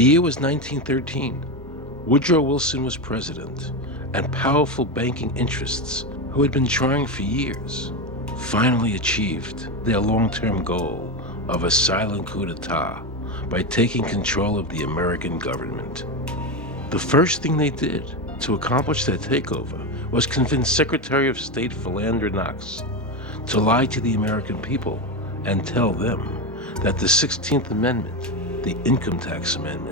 The year was 1913. Woodrow Wilson was president, and powerful banking interests who had been trying for years finally achieved their long-term goal of a silent coup d'etat by taking control of the American government. The first thing they did to accomplish their takeover was convince Secretary of State Philander Knox to lie to the American people and tell them that the 16th Amendment, the Income Tax Amendment,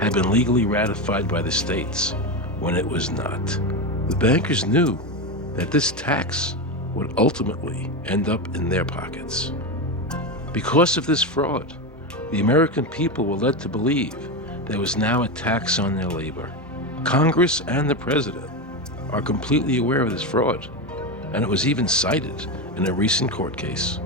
had been legally ratified by the states when it was not. The bankers knew that this tax would ultimately end up in their pockets. Because of this fraud, the American people were led to believe there was now a tax on their labor. Congress and the president are completely aware of this fraud, and it was even cited in a recent court case.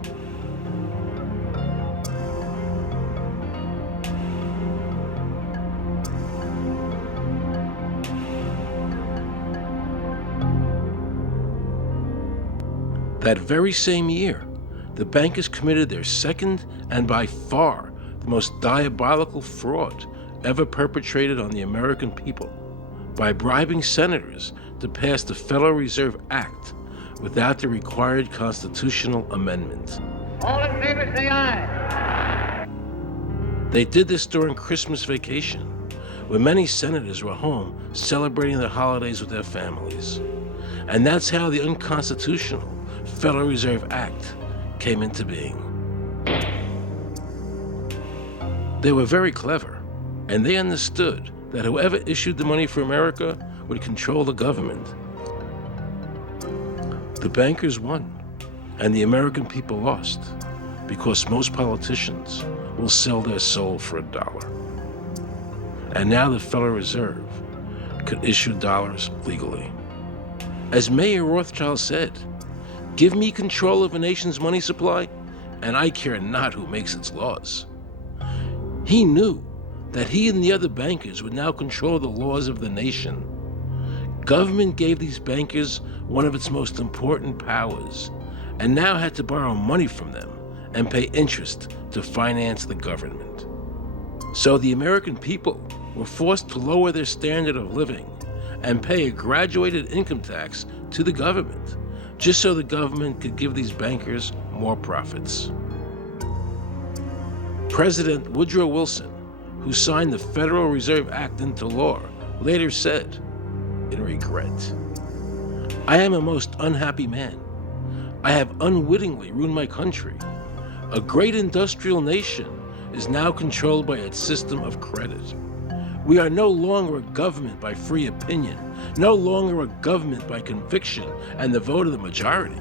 That very same year, the bankers committed their second and by far the most diabolical fraud ever perpetrated on the American people by bribing senators to pass the Federal Reserve Act without the required constitutional amendment. All in favor, say aye. They did this during Christmas vacation, when many senators were home celebrating the holidays with their families. And that's how the unconstitutional Federal Reserve Act came into being. They were very clever, and they understood that whoever issued the money for America would control the government. The bankers won, and the American people lost, because most politicians will sell their soul for $1. And now the Federal Reserve could issue dollars legally. As Mayor Rothschild said, "Give me control of a nation's money supply, and I care not who makes its laws." He knew that he and the other bankers would now control the laws of the nation. Government gave these bankers one of its most important powers, and now had to borrow money from them and pay interest to finance the government. So the American people were forced to lower their standard of living and pay a graduated income tax to the government, just so the government could give these bankers more profits. President Woodrow Wilson, who signed the Federal Reserve Act into law, later said, in regret, "I am a most unhappy man. I have unwittingly ruined my country. A great industrial nation is now controlled by its system of credit. We are no longer a government by free opinion, no longer a government by conviction and the vote of the majority,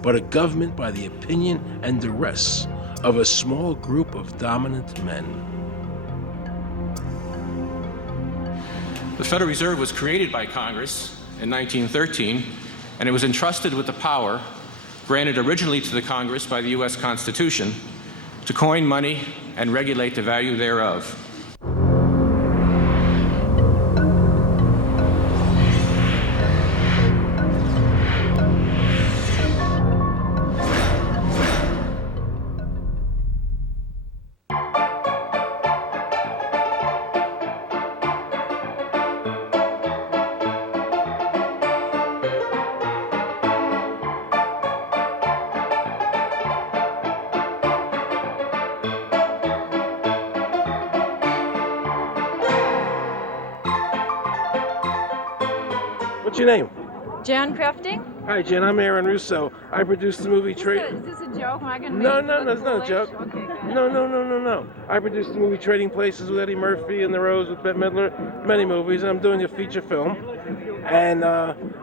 but a government by the opinion and duress of a small group of dominant men." The Federal Reserve was created by Congress in 1913, and it was entrusted with the power granted originally to the Congress by the U.S. Constitution to coin money and regulate the value thereof. What's your name? Jan Crafting? Hi, Jen. I'm Aaron Russo. I produced the movie Is this a joke? Am I gonna No, make no, it no, look it's not a foolish? joke. Okay, good. No. I produced the movie Trading Places with Eddie Murphy and The Rose with Bette Midler, many movies. I'm doing a feature film. And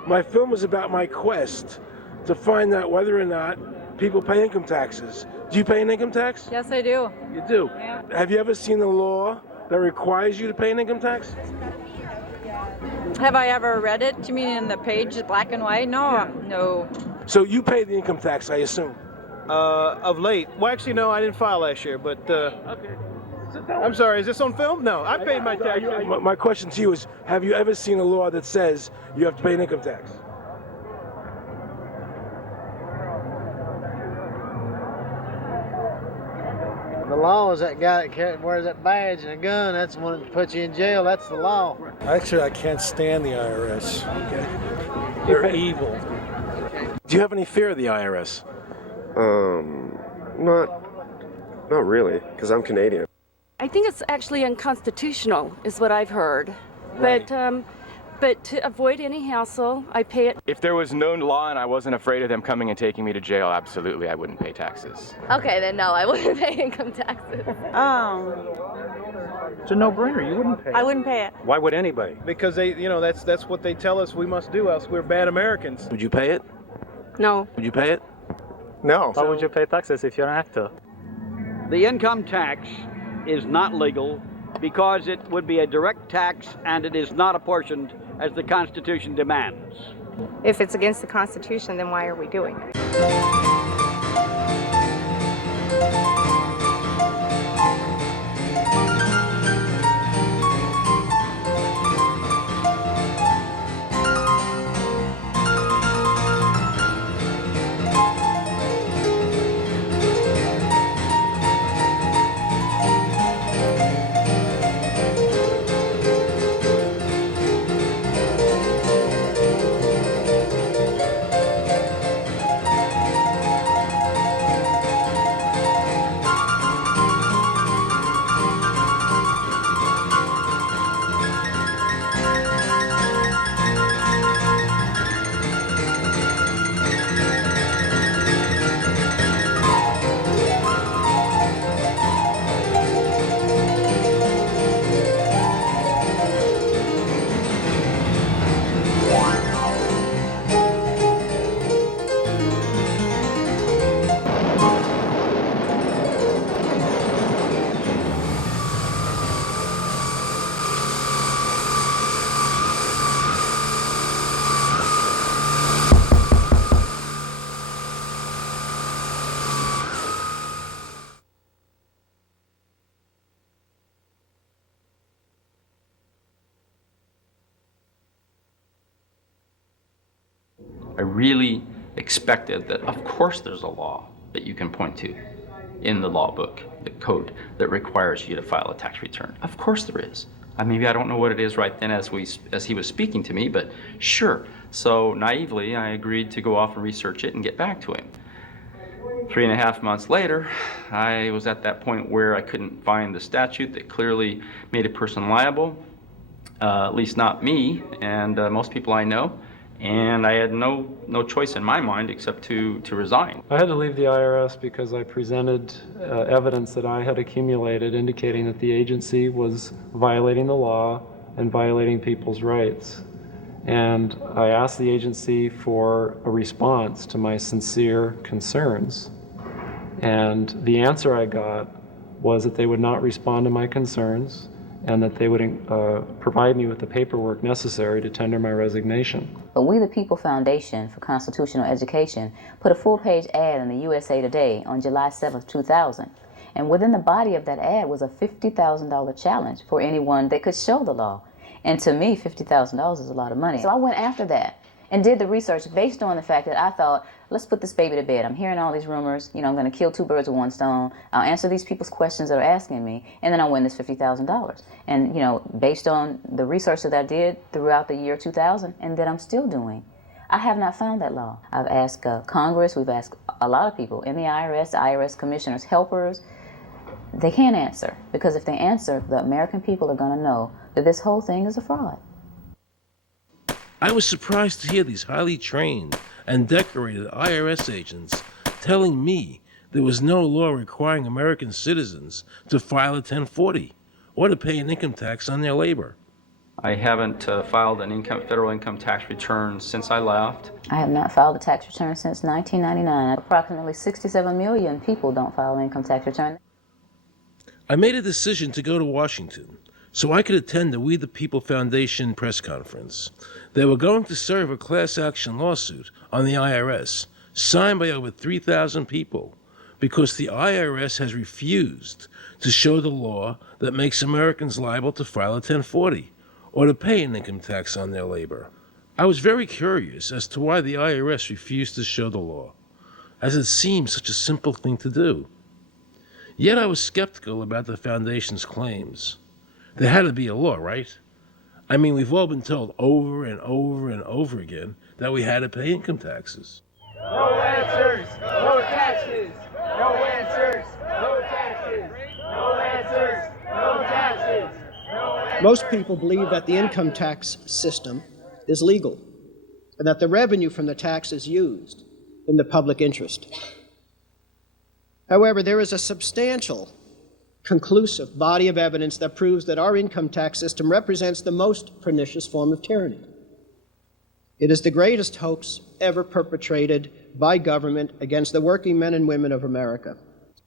my film is about my quest to find out whether or not people pay income taxes. Do you pay an income tax? Yes, I do. You do? Yeah. Have you ever seen a law that requires you to pay an income tax? Have I ever read it? You mean in the page, black and white? No, Yeah. no. So you pay the income tax, I assume? Of late. Well, actually, no, I didn't file last year, but Okay. I'm sorry, is this on film? No, I paid my taxes. My question to you is, have you ever seen a law that says you have to pay an income tax? The law is that guy that wears that badge and a gun. That's the one that puts you in jail. That's the law. Actually, I can't stand the IRS. Okay. They're evil. Do you have any fear of the IRS? Not really, because I'm Canadian. I think it's actually unconstitutional, is what I've heard. Right. But to avoid any hassle, I pay it. If there was no law and I wasn't afraid of them coming and taking me to jail, absolutely, I wouldn't pay taxes. Okay, then no, I wouldn't pay income taxes. It's a no-brainer. You wouldn't pay it. I wouldn't pay it. Why would anybody? Because that's what they tell us we must do, else we're bad Americans. Would you pay it? No. Would you pay it? No. Why would you pay taxes if you're an actor? The income tax is not legal because it would be a direct tax and it is not apportioned as the Constitution demands. If it's against the Constitution, then why are we doing it? I really expected that, of course, there's a law that you can point to in the law book, the code, that requires you to file a tax return. Of course there is. Maybe I don't know what it is right then as he was speaking to me, but sure. So naively, I agreed to go off and research it and get back to him. 3.5 months later, I was at that point where I couldn't find the statute that clearly made a person liable, at least not me and most people I know. And I had no choice in my mind except to resign. I had to leave the IRS because I presented evidence that I had accumulated indicating that the agency was violating the law and violating people's rights. And I asked the agency for a response to my sincere concerns. And the answer I got was that they would not respond to my concerns and that they would provide me with the paperwork necessary to tender my resignation. But We the People Foundation for Constitutional Education put a full-page ad in the USA Today on July 7th, 2000. And within the body of that ad was a $50,000 challenge for anyone that could show the law. And to me, $50,000 is a lot of money. So I went after that and did the research based on the fact that I thought, let's put this baby to bed. I'm hearing all these rumors. I'm going to kill 2 birds with 1 stone. I'll answer these people's questions that are asking me, and then I'll win this $50,000. And, based on the research that I did throughout the year 2000 and that I'm still doing, I have not found that law. I've asked Congress, we've asked a lot of people in the IRS Commissioner's helpers. They can't answer, because if they answer, the American people are going to know that this whole thing is a fraud. I was surprised to hear these highly trained and decorated IRS agents telling me there was no law requiring American citizens to file a 1040 or to pay an income tax on their labor. I haven't filed an federal income tax return since I left. I have not filed a tax return since 1999. Approximately 67 million people don't file an income tax return. I made a decision to go to Washington so I could attend the We the People Foundation press conference. They were going to serve a class action lawsuit on the IRS, signed by over 3,000 people, because the IRS has refused to show the law that makes Americans liable to file a 1040 or to pay an income tax on their labor. I was very curious as to why the IRS refused to show the law, as it seems such a simple thing to do. Yet I was skeptical about the foundation's claims. There had to be a law, right? I mean, we've all been told over and over and over again that we had to pay income taxes. No answers, no taxes. No answers, no taxes. No answers, no taxes. No answers. Most people believe that the income tax system is legal and that the revenue from the tax is used in the public interest. However, there is a substantial, conclusive body of evidence that proves that our income tax system represents the most pernicious form of tyranny. It is the greatest hoax ever perpetrated by government against the working men and women of America.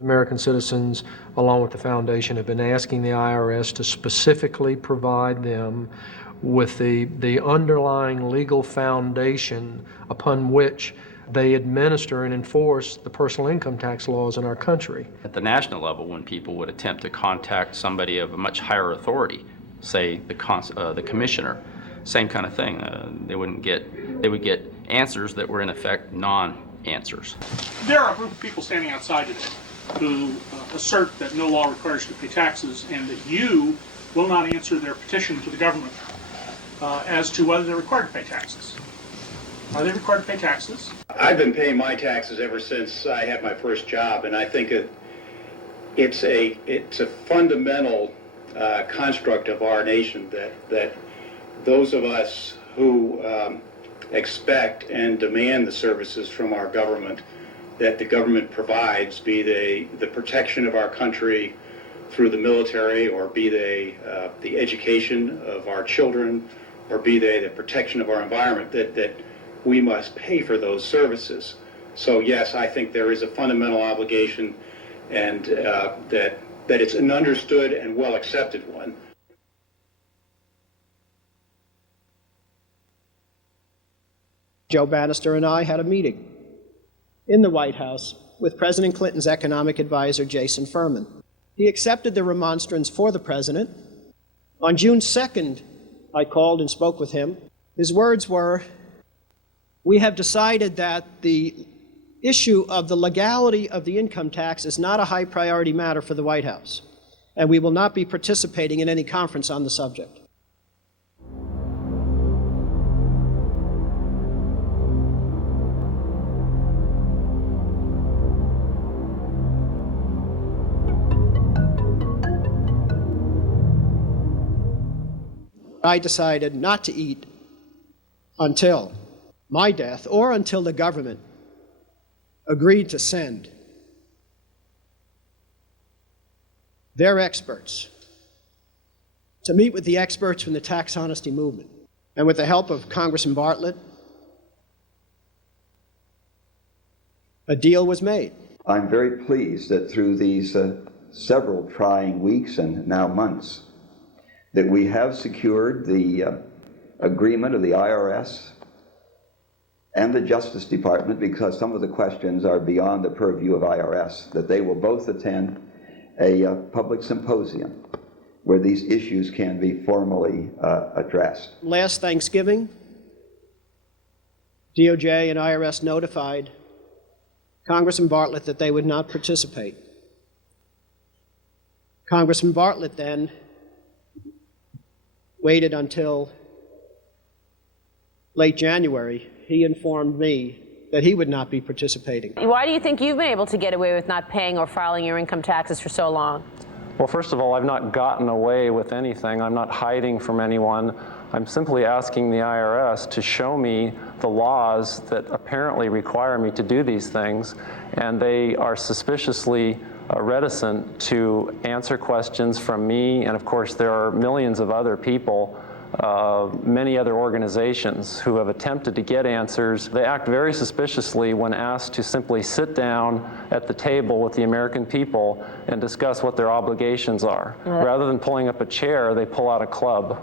American citizens, along with the foundation, have been asking the IRS to specifically provide them with the underlying legal foundation upon which they administer and enforce the personal income tax laws in our country. At the national level, when people would attempt to contact somebody of a much higher authority, say the commissioner, same kind of thing. They would get answers that were in effect non-answers. There are a group of people standing outside today who assert that no law requires you to pay taxes and that you will not answer their petition to the government as to whether they're required to pay taxes. Are they required to pay taxes? I've been paying my taxes ever since I had my first job, and I think it's a fundamental construct of our nation that those of us who expect and demand the services from our government that the government provides, be they the protection of our country through the military, or be they the education of our children, or be they the protection of our environment, that we must pay for those services. So yes, I think there is a fundamental obligation, and that it's an understood and well accepted one. Joe Bannister and I had a meeting in the White House with President Clinton's economic advisor, Jason Furman. He accepted the remonstrance for the president. On June 2nd, I called and spoke with him. His words were, "We have decided that the issue of the legality of the income tax is not a high priority matter for the White House, and we will not be participating in any conference on the subject." I decided not to eat until my death, or until the government agreed to send their experts to meet with the experts from the tax honesty movement. And with the help of Congressman Bartlett, a deal was made. I'm very pleased that through these several trying weeks and now months, that we have secured the agreement of the IRS and the Justice Department, because some of the questions are beyond the purview of IRS, that they will both attend a public symposium where these issues can be formally addressed. Last Thanksgiving, DOJ and IRS notified Congressman Bartlett that they would not participate. Congressman Bartlett then waited until late January. He informed me that he would not be participating. Why do you think you've been able to get away with not paying or filing your income taxes for so long? Well, first of all, I've not gotten away with anything. I'm not hiding from anyone. I'm simply asking the IRS to show me the laws that apparently require me to do these things, and they are suspiciously reticent to answer questions from me. And of course, there are millions of other people, many other organizations who have attempted to get answers. They act very suspiciously when asked to simply sit down at the table with the American people and discuss what their obligations are. Rather than pulling up a chair, they pull out a club.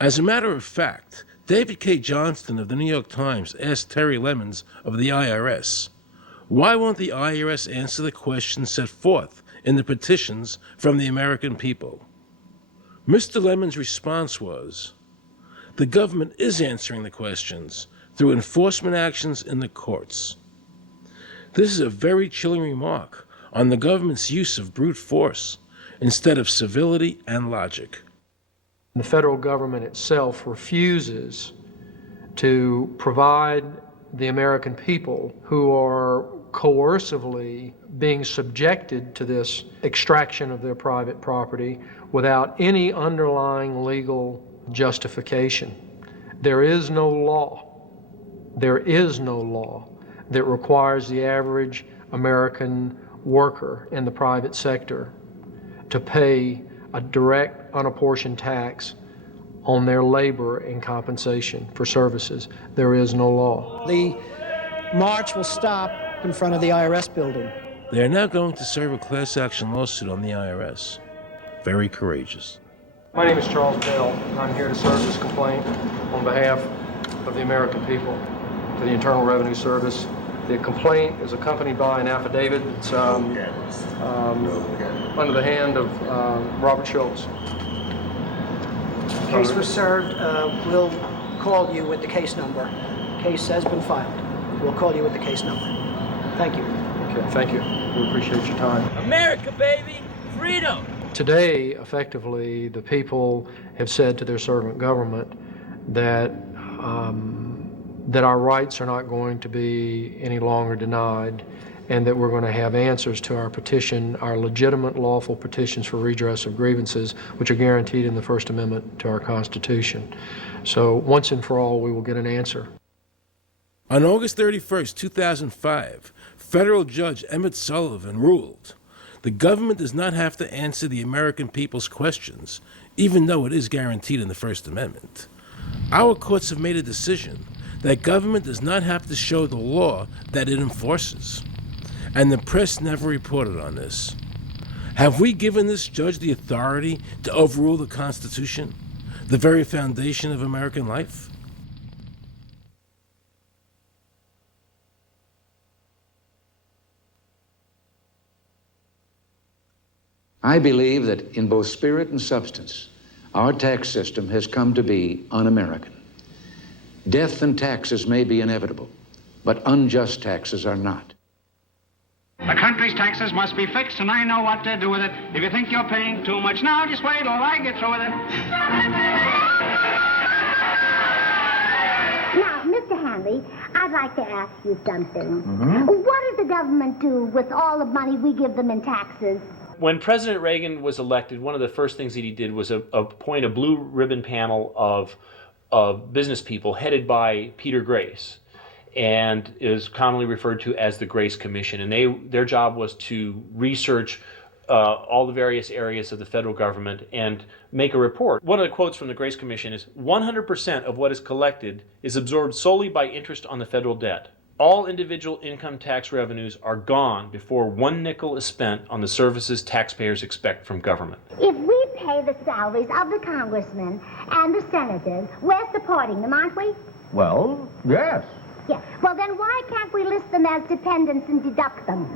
As a matter of fact, David K. Johnston of the New York Times asked Terry Lemons of the IRS, why won't the IRS answer the questions set forth in the petitions from the American people? Mr. Lemons' response was, the government is answering the questions through enforcement actions in the courts. This is a very chilling remark on the government's use of brute force instead of civility and logic. The federal government itself refuses to provide the American people who are coercively being subjected to this extraction of their private property without any underlying legal justification. There is no law that requires the average American worker in the private sector to pay a direct, unapportioned tax on their labor and compensation for services. There is no law. The march will stop in front of the IRS building. They are now going to serve a class action lawsuit on the IRS. Very courageous. My name is Charles Bell, and I'm here to serve this complaint on behalf of the American people to the Internal Revenue Service. The complaint is accompanied by an affidavit that's under the hand of Robert Schultz. Case was served. We'll call you with the case number. Case has been filed. We'll call you with the case number. Thank you. Okay, thank you. We appreciate your time. America, baby! Freedom! Today, effectively, the people have said to their servant government that that our rights are not going to be any longer denied, and that we're going to have answers to our petition, our legitimate, lawful petitions for redress of grievances, which are guaranteed in the First Amendment to our Constitution. So once and for all, we will get an answer. On August 31st, 2005, federal judge Emmett Sullivan ruled, the government does not have to answer the American people's questions, even though it is guaranteed in the First Amendment. Our courts have made a decision that government does not have to show the law that it enforces. And the press never reported on this. Have we given this judge the authority to overrule the Constitution, the very foundation of American life? I believe that in both spirit and substance, our tax system has come to be un-American. Death and taxes may be inevitable, but unjust taxes are not. The country's taxes must be fixed, and I know what to do with it. If you think you're paying too much now, just wait till I get through with it. Now, Mr. Hanley, I'd like to ask you something. What does the government do with all the money we give them in taxes? When President Reagan was elected, one of the first things that he did was appoint a blue ribbon panel of business people headed by Peter Grace, and is commonly referred to as the Grace Commission. And their job was to research all the various areas of the federal government and make a report. One of the quotes from the Grace Commission is, 100% of what is collected is absorbed solely by interest on the federal debt. All individual income tax revenues are gone before 1 nickel is spent on the services taxpayers expect from government. If we pay the salaries of the congressmen and the senators, we're supporting them, aren't we? Well, yes. Yeah. Well, then why can't we list them as dependents and deduct them?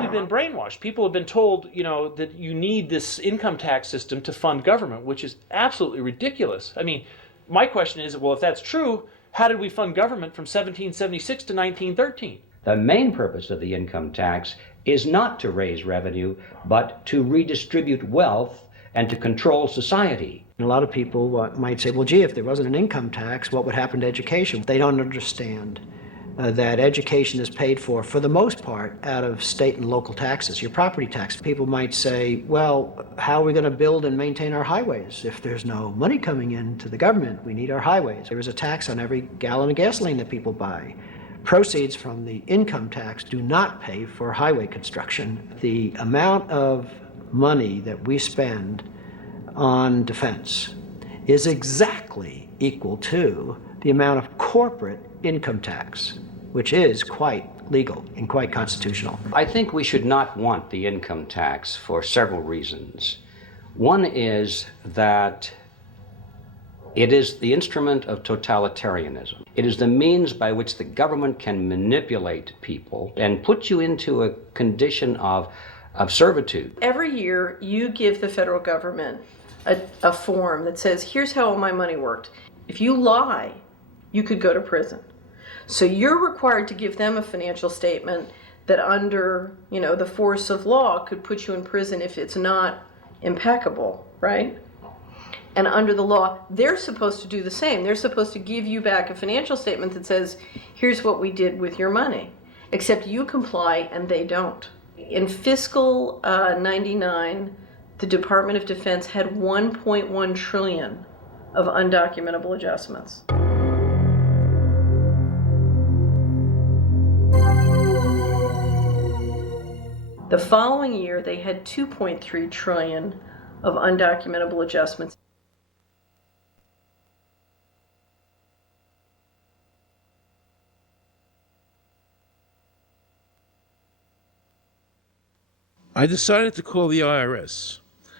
We've been brainwashed. People have been told, that you need this income tax system to fund government, which is absolutely ridiculous. I mean, my question is, well, if that's true, how did we fund government from 1776 to 1913? The main purpose of the income tax is not to raise revenue, but to redistribute wealth and to control society. A lot of people might say, well, gee, if there wasn't an income tax, what would happen to education? They don't understand that education is paid for the most part, out of state and local taxes, your property tax. People might say, well, how are we going to build and maintain our highways if there's no money coming into the government? We need our highways. There is a tax on every gallon of gasoline that people buy. Proceeds from the income tax do not pay for highway construction. The amount of money that we spend on defense is exactly equal to the amount of corporate income tax, which is quite legal and quite constitutional. I think we should not want the income tax for several reasons. One is that it is the instrument of totalitarianism. It is the means by which the government can manipulate people and put you into a condition of servitude. Every year you give the federal government a form that says, here's how all my money worked. If you lie, you could go to prison. So you're required to give them a financial statement that under, the force of law could put you in prison if it's not impeccable, right? And under the law, they're supposed to do the same. They're supposed to give you back a financial statement that says, here's what we did with your money. Except you comply and they don't. In fiscal 99, the Department of Defense had 1.1 trillion of undocumentable adjustments. The following year, they had 2.3 trillion of undocumentable adjustments. I decided to call the IRS.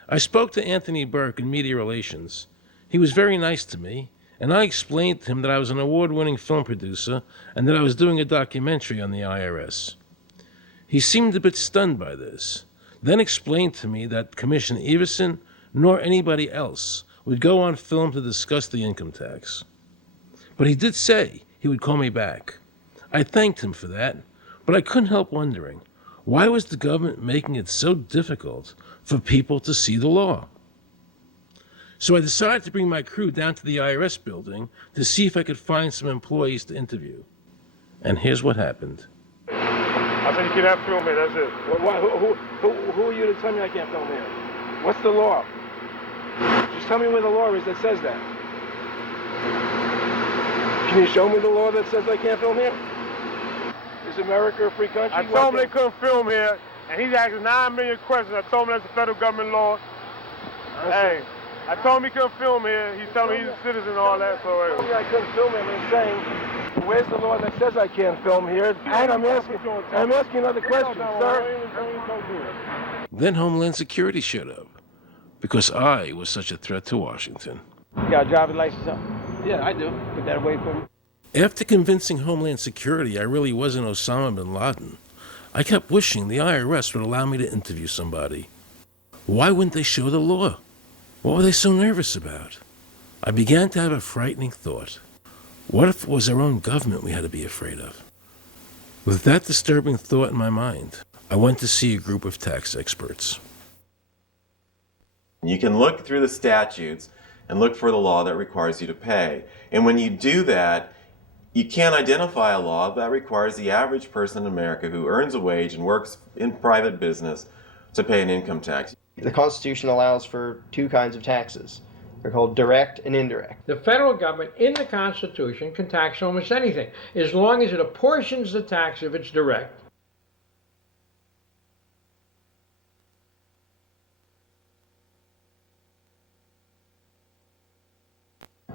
I spoke to Anthony Burke in media relations. He was very nice to me, and I explained to him that I was an award-winning film producer and that I was doing a documentary on the IRS. He seemed a bit stunned by this, then explained to me that Commissioner Everson nor anybody else would go on film to discuss the income tax. But he did say he would call me back. I thanked him for that, but I couldn't help wondering, why was the government making it so difficult for people to see the law? So I decided to bring my crew down to the IRS building to see if I could find some employees to interview. And here's what happened. I said you cannot film here, that's it. Who are you to tell me I can't film here? What's the law? Just tell me where the law is that says that. Can you show me the law that says I can't film here? Is America a free country? I told him they couldn't film here, and he's asking 9 million questions. I told him that's a federal government law. Hey, I told him he couldn't film here. He's telling me he's a citizen and all that. So I couldn't film him. I'm saying, where's the law that says I can't film here? And I'm asking another question, sir. Then Homeland Security showed up, because I was such a threat to Washington. You got a driver's license up? Yeah, I do. Put that away for me. After convincing Homeland Security I really wasn't Osama bin Laden, I kept wishing the IRS would allow me to interview somebody. Why wouldn't they show the law? What were they so nervous about? I began to have a frightening thought. What if it was our own government we had to be afraid of? With that disturbing thought in my mind, I went to see a group of tax experts. You can look through the statutes and look for the law that requires you to pay. And when you do that, you can't identify a law that requires the average person in America who earns a wage and works in private business to pay an income tax. The Constitution allows for two kinds of taxes. They're called direct and indirect. The federal government in the Constitution can tax almost anything, as long as it apportions the tax if it's direct.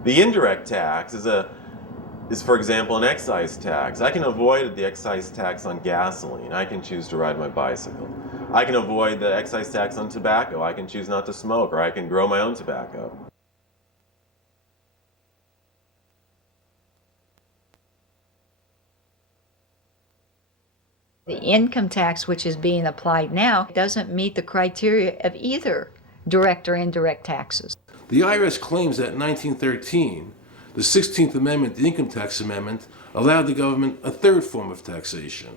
The indirect tax is, for example, an excise tax. I can avoid the excise tax on gasoline. I can choose to ride my bicycle. I can avoid the excise tax on tobacco. I can choose not to smoke, or I can grow my own tobacco. The income tax which is being applied now doesn't meet the criteria of either direct or indirect taxes. The IRS claims that in 1913, the 16th Amendment, the Income Tax Amendment, allowed the government a third form of taxation.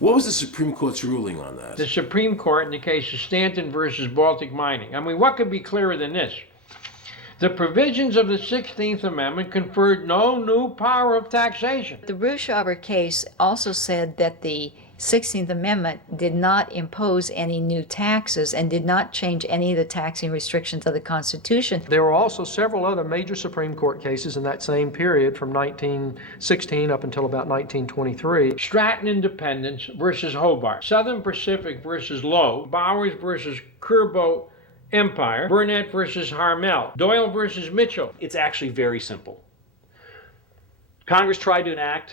What was the Supreme Court's ruling on that? The Supreme Court in the case of Stanton versus Baltic Mining. I mean, what could be clearer than this? The provisions of the 16th Amendment conferred no new power of taxation. The Russo case also said that the 16th Amendment did not impose any new taxes and did not change any of the taxing restrictions of the Constitution. There were also several other major Supreme Court cases in that same period from 1916 up until about 1923. Stratton Independence versus Hobart, Southern Pacific versus Lowe, Bowers versus Kerbo Empire, Burnett versus Harmel, Doyle versus Mitchell. It's actually very simple. Congress tried to enact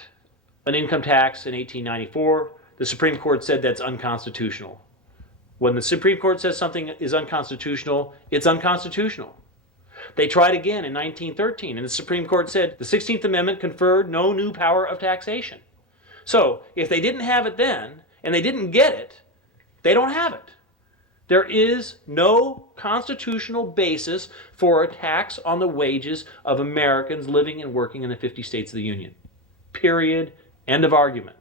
an income tax in 1894. The Supreme Court said that's unconstitutional. When the Supreme Court says something is unconstitutional, it's unconstitutional. They tried again in 1913, and the Supreme Court said the 16th Amendment conferred no new power of taxation. So, if they didn't have it then, and they didn't get it, they don't have it. There is no constitutional basis for a tax on the wages of Americans living and working in the 50 states of the Union. Period. End of argument.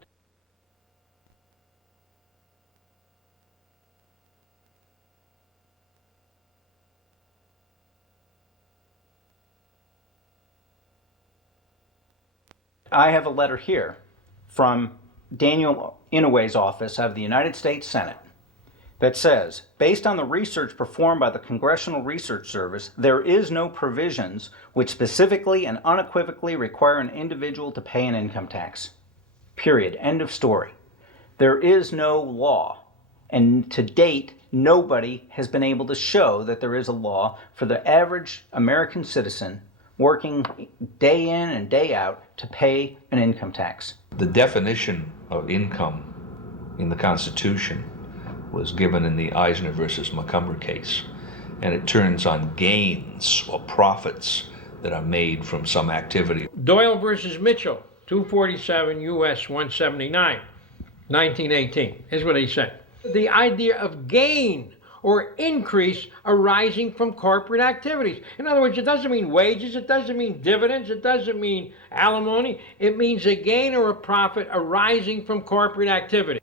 I have a letter here from Daniel Inouye's office of the United States Senate that says, based on the research performed by the Congressional Research Service, there is no provisions which specifically and unequivocally require an individual to pay an income tax. Period. End of story. There is no law, and to date, nobody has been able to show that there is a law for the average American citizen working day in and day out to pay an income tax. The definition of income in the Constitution was given in the Eisner versus Macomber case, and it turns on gains or profits that are made from some activity. Doyle versus Mitchell, 247 U.S. 179, 1918. Here's what he said. The idea of gain or increase arising from corporate activities. In other words, it doesn't mean wages, it doesn't mean dividends, it doesn't mean alimony. It means a gain or a profit arising from corporate activity.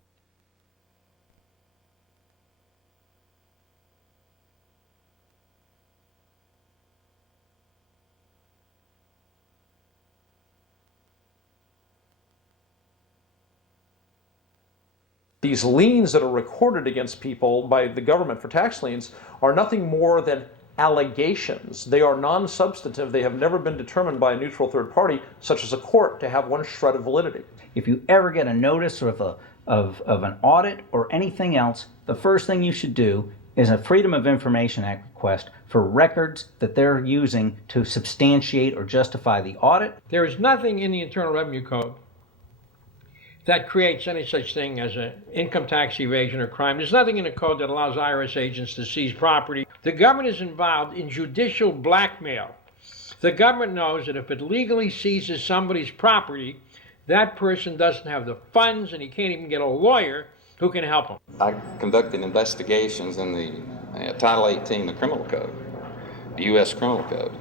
These liens that are recorded against people by the government for tax liens are nothing more than allegations. They are non-substantive. They have never been determined by a neutral third party, such as a court, to have one shred of validity. If you ever get a notice of an audit or anything else, the first thing you should do is a Freedom of Information Act request for records that they're using to substantiate or justify the audit. There is nothing in the Internal Revenue Code that creates any such thing as an income tax evasion or crime. There's nothing in the code that allows IRS agents to seize property. The government is involved in judicial blackmail. The government knows that if it legally seizes somebody's property, that person doesn't have the funds and he can't even get a lawyer who can help him. I conducted investigations in the Title 18, the Criminal Code, the U.S. Criminal Code.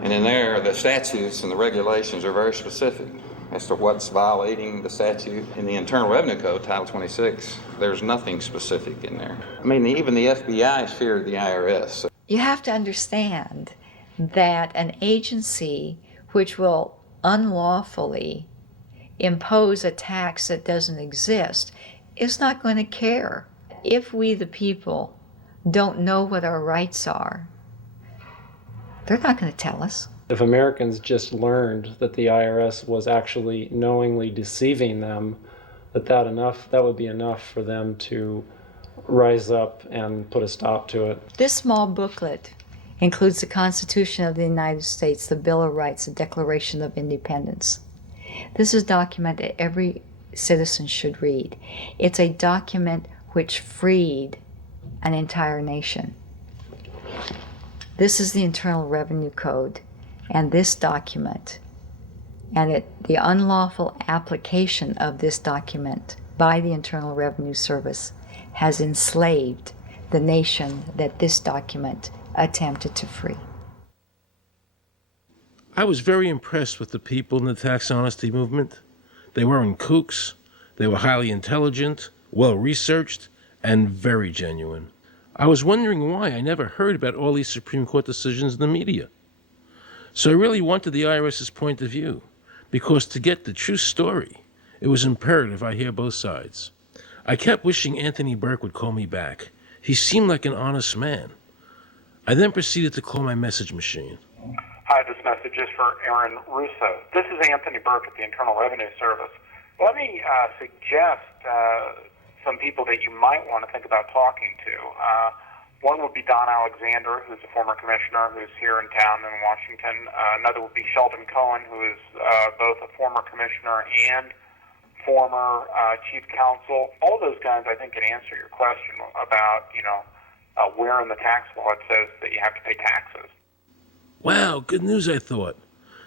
And in there, the statutes and the regulations are very specific as to what's violating the statute. In the Internal Revenue Code, Title 26, there's nothing specific in there. I mean, even the FBI is feared of the IRS. You have to understand that an agency which will unlawfully impose a tax that doesn't exist is not going to care. If we, the people, don't know what our rights are, they're not going to tell us. If Americans just learned that the IRS was actually knowingly deceiving them, that would be enough for them to rise up and put a stop to it. This small booklet includes the Constitution of the United States, the Bill of Rights, the Declaration of Independence. This is a document that every citizen should read. It's a document which freed an entire nation. This is the Internal Revenue Code. And this document, and the unlawful application of this document by the Internal Revenue Service has enslaved the nation that this document attempted to free. I was very impressed with the people in the tax honesty movement. They weren't kooks, they were highly intelligent, well-researched, and very genuine. I was wondering why I never heard about all these Supreme Court decisions in the media. So I really wanted the IRS's point of view, because to get the true story, it was imperative I hear both sides. I kept wishing Anthony Burke would call me back. He seemed like an honest man. I then proceeded to call my message machine. Hi, this message is for Aaron Russo. This is Anthony Burke at the Internal Revenue Service. Let me suggest some people that you might want to think about talking to. One would be Don Alexander, who's a former commissioner who's here in town in Washington. Another would be Sheldon Cohen, who is both a former commissioner and former chief counsel. All of those guys, I think, can answer your question about, where in the tax law it says that you have to pay taxes. Wow, good news, I thought.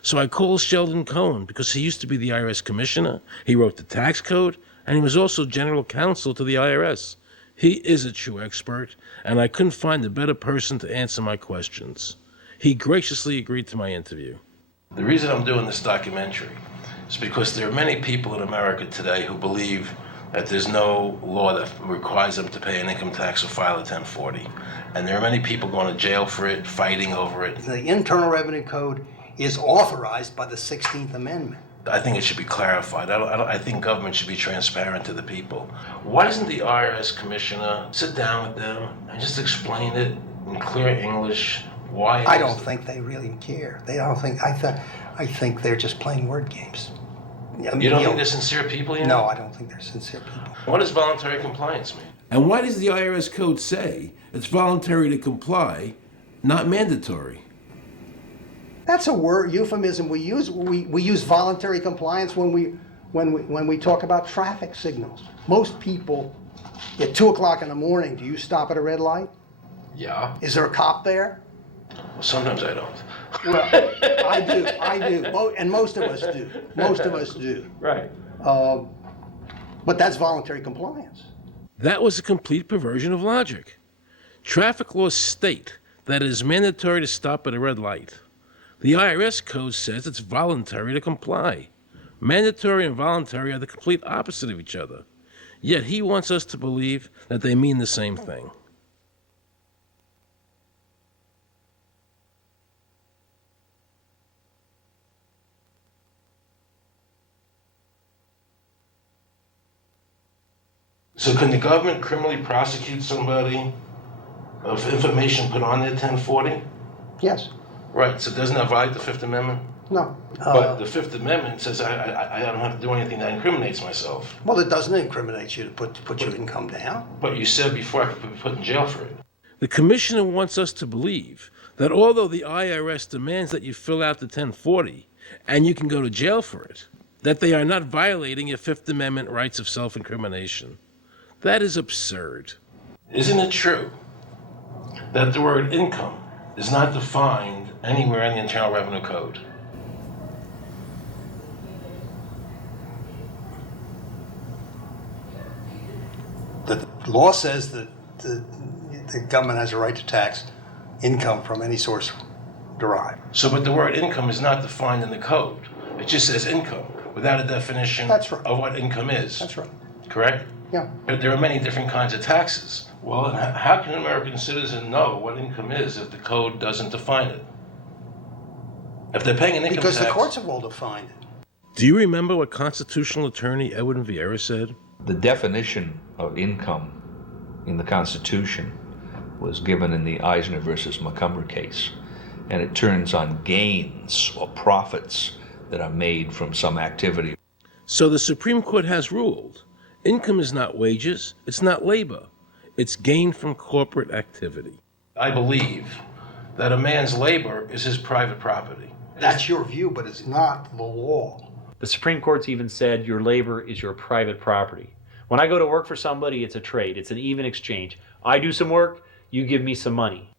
So I called Sheldon Cohen because he used to be the IRS Commissioner, he wrote the tax code, and he was also general counsel to the IRS. He is a true expert, and I couldn't find a better person to answer my questions. He graciously agreed to my interview. The reason I'm doing this documentary is because there are many people in America today who believe that there's no law that requires them to pay an income tax or file a 1040. And there are many people going to jail for it, fighting over it. The Internal Revenue Code is authorized by the 16th Amendment. I think it should be clarified. I think government should be transparent to the people. Why doesn't the IRS Commissioner sit down with them and just explain it in clear English? Why? I don't think they really care. They don't think. I think they're just playing word games. You don't think they're sincere people? No, I don't think they're sincere people. What does voluntary compliance mean? And why does the IRS code say it's voluntary to comply, not mandatory? That's a word euphemism we use. We use voluntary compliance when we talk about traffic signals. Most people at 2 o'clock in the morning, do you stop at a red light? Yeah. Is there a cop there? Well, sometimes I don't. Well, I do, and most of us do. Most of us do. Right. But that's voluntary compliance. That was a complete perversion of logic. Traffic laws state that it is mandatory to stop at a red light. The IRS code says it's voluntary to comply. Mandatory and voluntary are the complete opposite of each other. Yet he wants us to believe that they mean the same thing. So can the government criminally prosecute somebody of information put on their 1040? Yes. Right, so doesn't that violate the Fifth Amendment? No. But the Fifth Amendment says I don't have to do anything that incriminates myself. Well, it doesn't incriminate you to put your income down. But you said before I could be put in jail for it. The commissioner wants us to believe that although the IRS demands that you fill out the 1040 and you can go to jail for it, that they are not violating your Fifth Amendment rights of self-incrimination. That is absurd. Isn't it true that the word income is not defined anywhere in the Internal Revenue Code? The law says that the government has a right to tax income from any source derived. So, but the word income is not defined in the code. It just says income without a definition of what income is. That's right. Correct? Yeah. But there are many different kinds of taxes. Well, how can an American citizen know what income is if the code doesn't define it? If they're paying an income tax... Because the courts have all defined it. Do you remember what constitutional attorney Edwin Vieira said? The definition of income in the Constitution was given in the Eisner versus Macomber case, and it turns on gains or profits that are made from some activity. So the Supreme Court has ruled income is not wages, it's not labor, it's gain from corporate activity. I believe that a man's labor is his private property. That's your view, but it's not the law. The Supreme Court's even said your labor is your private property. When I go to work for somebody, it's a trade. It's an even exchange. I do some work, you give me some money.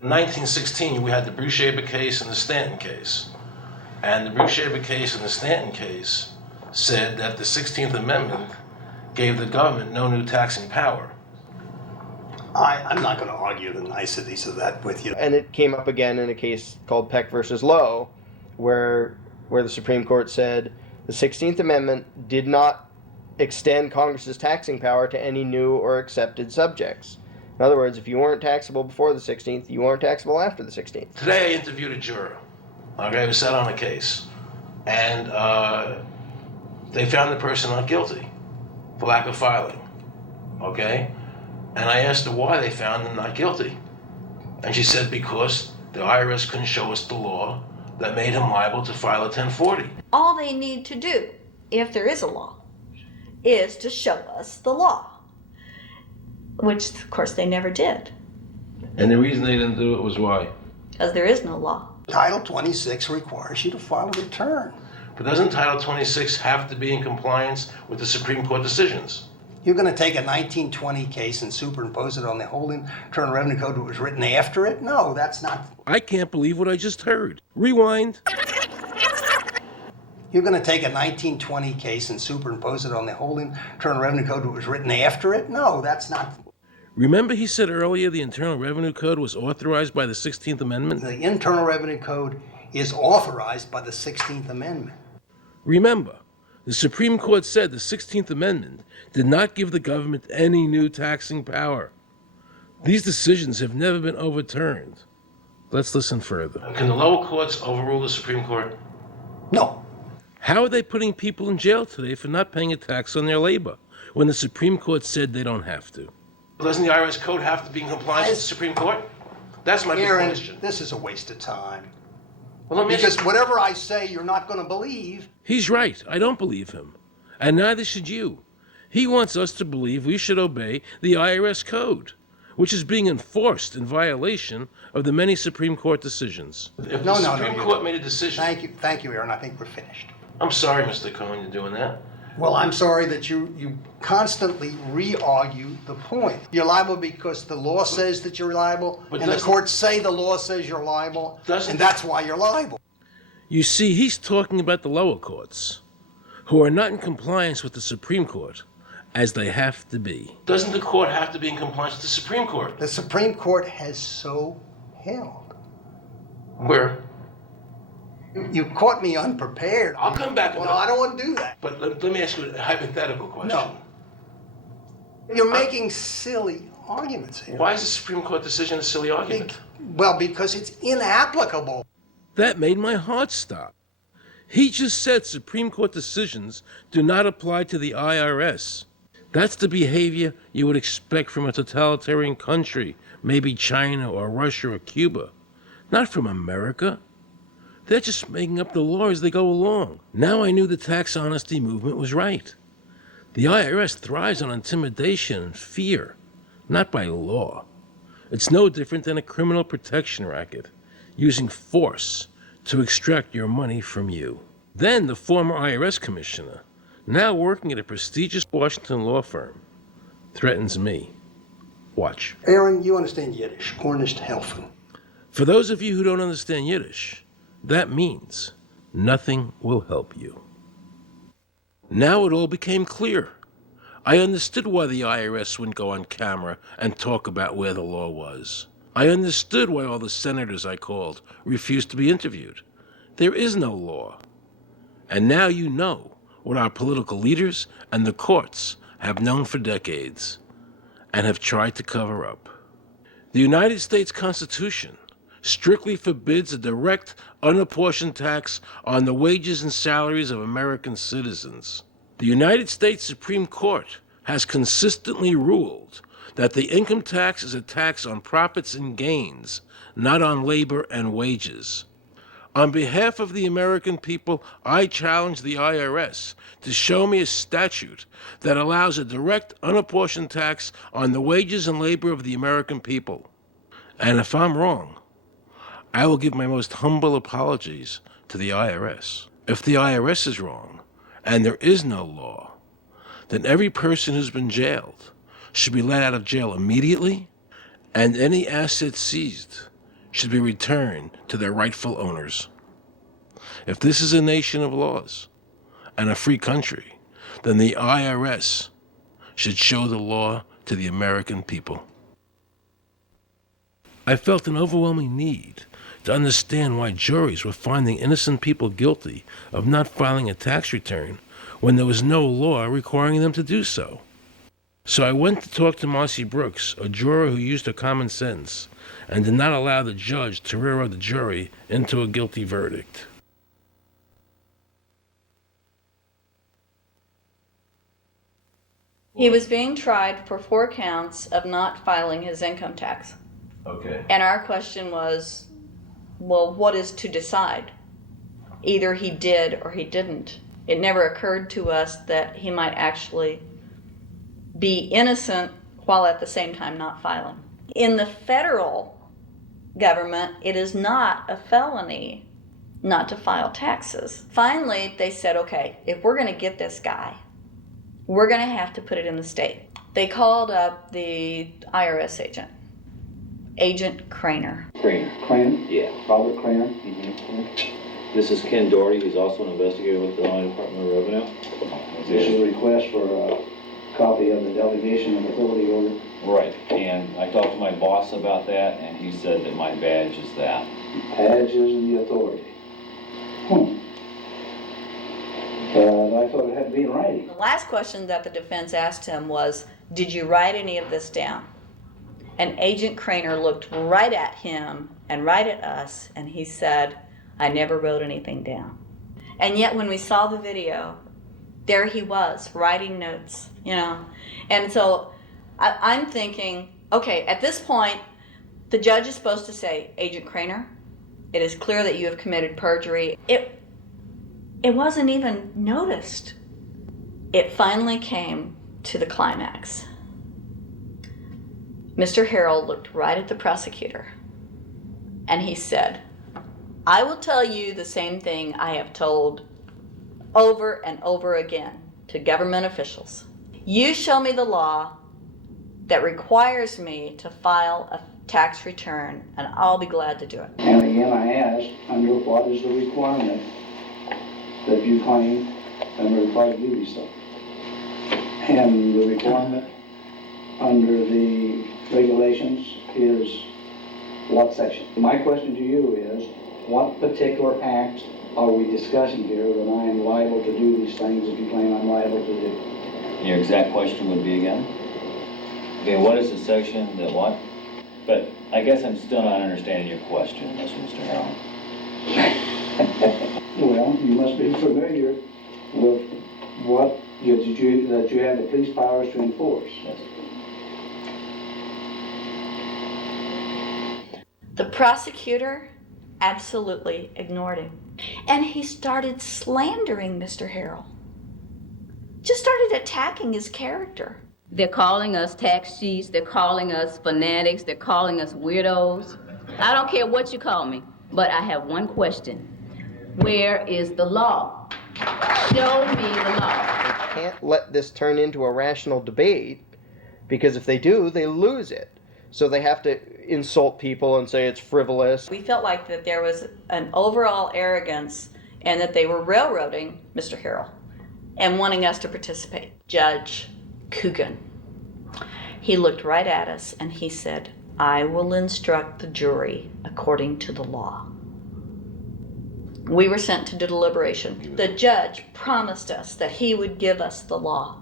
In 1916, we had the Bruce-Shaber case and the Stanton case. And the Bruce-Shaber case and the Stanton case said that the 16th Amendment gave the government no new taxing power. I'm not going to argue the niceties of that with you. And it came up again in a case called Peck versus Lowe, where the Supreme Court said the 16th Amendment did not extend Congress's taxing power to any new or accepted subjects. In other words, if you weren't taxable before the 16th, you weren't taxable after the 16th. Today I interviewed a juror, okay, who sat on a case, and they found the person not guilty for lack of filing, okay? And I asked her why they found him not guilty. And she said because the IRS couldn't show us the law that made him liable to file a 1040. All they need to do, if there is a law, is to show us the law, which of course they never did. And the reason they didn't do it was why? Because there is no law. Title 26 requires you to file a return. But doesn't Title 26 have to be in compliance with the Supreme Court decisions? You're going to take a 1920 case and superimpose it on the whole Internal Revenue Code that was written after it? No, that's not. I can't believe what I just heard. Rewind. You're going to take a 1920 case and superimpose it on the whole Internal Revenue Code that was written after it? No, that's not. Remember he said earlier the Internal Revenue Code was authorized by the 16th Amendment? The Internal Revenue Code is authorized by the 16th Amendment. Remember, the Supreme Court said the 16th Amendment did not give the government any new taxing power. These decisions have never been overturned. Let's listen further. Can the lower courts overrule the Supreme Court? No. How are they putting people in jail today for not paying a tax on their labor when the Supreme Court said they don't have to? Doesn't the IRS code have to be in compliance with the Supreme Court? That's my big Aaron, question. this is a waste of time. Well, because whatever I say, you're not going to believe. He's right. I don't believe him. And neither should you. He wants us to believe we should obey the IRS code, which is being enforced in violation of the many Supreme Court decisions. If the Supreme Court made a decision... Thank you, Aaron. I think we're finished. I'm sorry, Mr. Cohen, you're doing that. Well, I'm sorry that you constantly re-argue the point. You're liable because the law says that you're liable, and the courts say the law says you're liable, and that's why you're liable. You see, he's talking about the lower courts, who are not in compliance with the Supreme Court, as they have to be. Doesn't the court have to be in compliance with the Supreme Court? The Supreme Court has so held. Where? You caught me unprepared. I'll come back. Well, I don't want to do that. But let me ask you a hypothetical question. No. You're making silly arguments here. Why is the Supreme Court decision a silly argument? Well, because it's inapplicable. That made my heart stop. He just said Supreme Court decisions do not apply to the IRS. That's the behavior you would expect from a totalitarian country, maybe China or Russia or Cuba. Not from America. They're just making up the law as they go along. Now I knew the tax honesty movement was right. The IRS thrives on intimidation and fear, not by law. It's no different than a criminal protection racket, using force to extract your money from you. Then the former IRS Commissioner, now working at a prestigious Washington law firm, threatens me. Watch. Aaron, you understand Yiddish. Cornish helfen. For those of you who don't understand Yiddish, that means nothing will help you. Now it all became clear. I understood why the IRS wouldn't go on camera and talk about where the law was. I understood why all the senators I called refused to be interviewed. There is no law. And now you know what our political leaders and the courts have known for decades and have tried to cover up. The United States Constitution strictly forbids a direct, unapportioned tax on the wages and salaries of American citizens. The United States Supreme Court has consistently ruled that the income tax is a tax on profits and gains, not on labor and wages. On behalf of the American people, I challenge the IRS to show me a statute that allows a direct, unapportioned tax on the wages and labor of the American people. And if I'm wrong, I will give my most humble apologies to the IRS. If the IRS is wrong, and there is no law, then every person who's been jailed should be let out of jail immediately, and any assets seized should be returned to their rightful owners. If this is a nation of laws and a free country, then the IRS should show the law to the American people. I felt an overwhelming need to understand why juries were finding innocent people guilty of not filing a tax return when there was no law requiring them to do so. So I went to talk to Marcy Brooks, a juror who used her common sense and did not allow the judge to railroad the jury into a guilty verdict. He was being tried for 4 counts of not filing his income tax. Okay. And our question was, well, what is to decide? Either he did or he didn't. It never occurred to us that he might actually be innocent while at the same time not filing. In the federal government, it is not a felony not to file taxes. Finally, they said, okay, if we're going to get this guy, we're going to have to put it in the state. They called up the IRS agent, Agent Craner. Craner? Yeah. Robert Craner? Mm-hmm. This is Ken Doherty. He's also an investigator with the Illinois Department of Revenue. This is a request for a copy of the delegation of authority order. Right, and I talked to my boss about that, and he said that my badge is that. Badge is the authority. I thought it had to be in writing. The last question that the defense asked him was, did you write any of this down? And Agent Craner looked right at him and right at us, and he said, "I never wrote anything down." And yet when we saw the video, there he was, writing notes, you know. And so I'm thinking, okay, at this point, the judge is supposed to say, "Agent Craner, it is clear that you have committed perjury." It wasn't even noticed. It finally came to the climax. Mr. Harrell looked right at the prosecutor and he said, "I will tell you the same thing I have told over and over again to government officials. You show me the law that requires me to file a tax return and I'll be glad to do it." And again, I ask, under what is the requirement that you claim and are required to do these things? And the requirement under the regulations is what section? My question to you is, what particular act are we discussing here that I am liable to do these things that you claim I'm liable to do? Your exact question would be again? Okay, what is the section that what? But I guess I'm still not understanding your question, Mr. Harrell. Well, you must be familiar with what that you have the police powers to enforce. Yes. The prosecutor absolutely ignored him. And he started slandering Mr. Harrell. Just started attacking his character. They're calling us tax cheats, they're calling us fanatics, they're calling us weirdos. I don't care what you call me, but I have one question. Where is the law? Show me the law. They can't let this turn into a rational debate, because if they do, they lose it. So they have to insult people and say it's frivolous. We felt like that there was an overall arrogance and that they were railroading Mr. Harrell and wanting us to participate. Judge Coogan, he looked right at us and he said, "I will instruct the jury according to the law." We were sent to deliberation. The judge promised us that he would give us the law.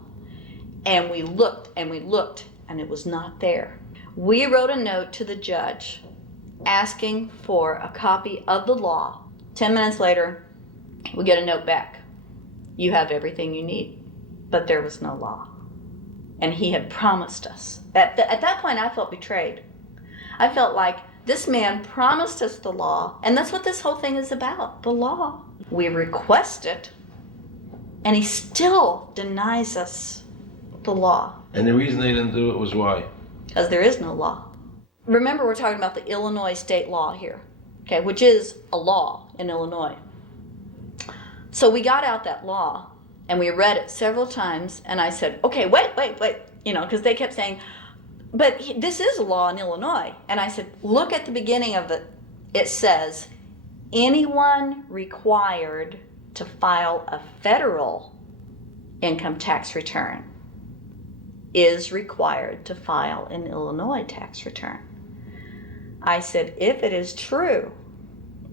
And we looked and we looked and it was not there. We wrote a note to the judge asking for a copy of the law. 10 minutes later, we get a note back. "You have everything you need," but there was no law. And he had promised us. At that point, I felt betrayed. I felt like this man promised us the law, and that's what this whole thing is about, the law. We request it, and he still denies us the law. And the reason they didn't do it was why? Because there is no law. Remember, we're talking about the Illinois state law here, okay, which is a law in Illinois. So we got out that law, and we read it several times, and I said, "Okay, wait, you know, because they kept saying, but this is a law in Illinois." And I said, "Look at the beginning of it. It says, anyone required to file a federal income tax return is required to file an Illinois tax return." I said, if it is true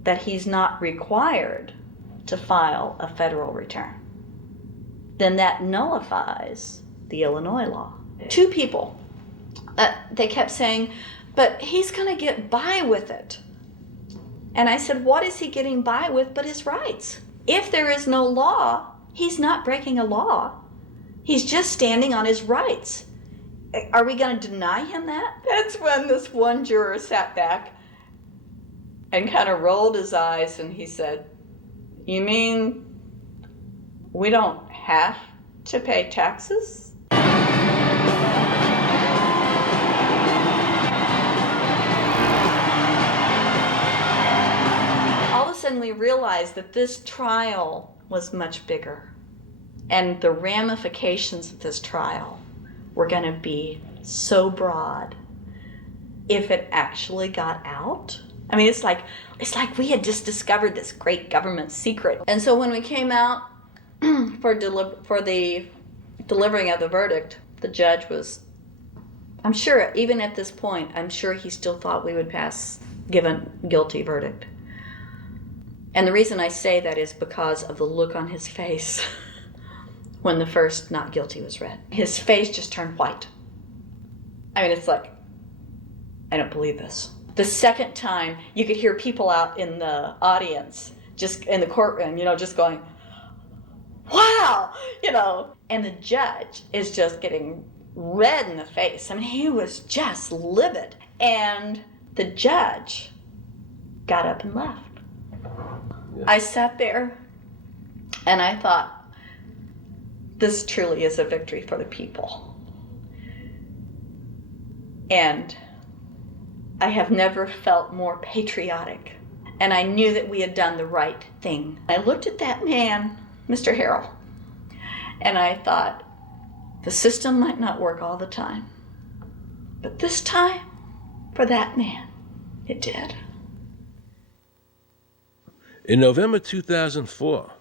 that he's not required to file a federal return, then that nullifies the Illinois law. Two people, they kept saying, "But he's going to get by with it." And I said, what is he getting by with but his rights? If there is no law, he's not breaking a law. He's just standing on his rights. Are we going to deny him that? That's when this one juror sat back and kind of rolled his eyes and he said, "You mean we don't have to pay taxes?" All of a sudden we realized that this trial was much bigger. And the ramifications of this trial were going to be so broad if it actually got out. I mean, it's like we had just discovered this great government secret. And so when we came out for the delivering of the verdict, the judge was, I'm sure, even at this point, I'm sure he still thought we would give a guilty verdict. And the reason I say that is because of the look on his face when the first not guilty was read. His face just turned white. I mean, it's like, I don't believe this. The second time, you could hear people out in the audience, just in the courtroom, just going, wow, and the judge is just getting red in the face. I mean, he was just livid. And the judge got up and left. Yeah. I sat there and I thought, this truly is a victory for the people. And I have never felt more patriotic. And I knew that we had done the right thing. I looked at that man, Mr. Harrell, and I thought, the system might not work all the time, but this time, for that man, it did. In November 2004,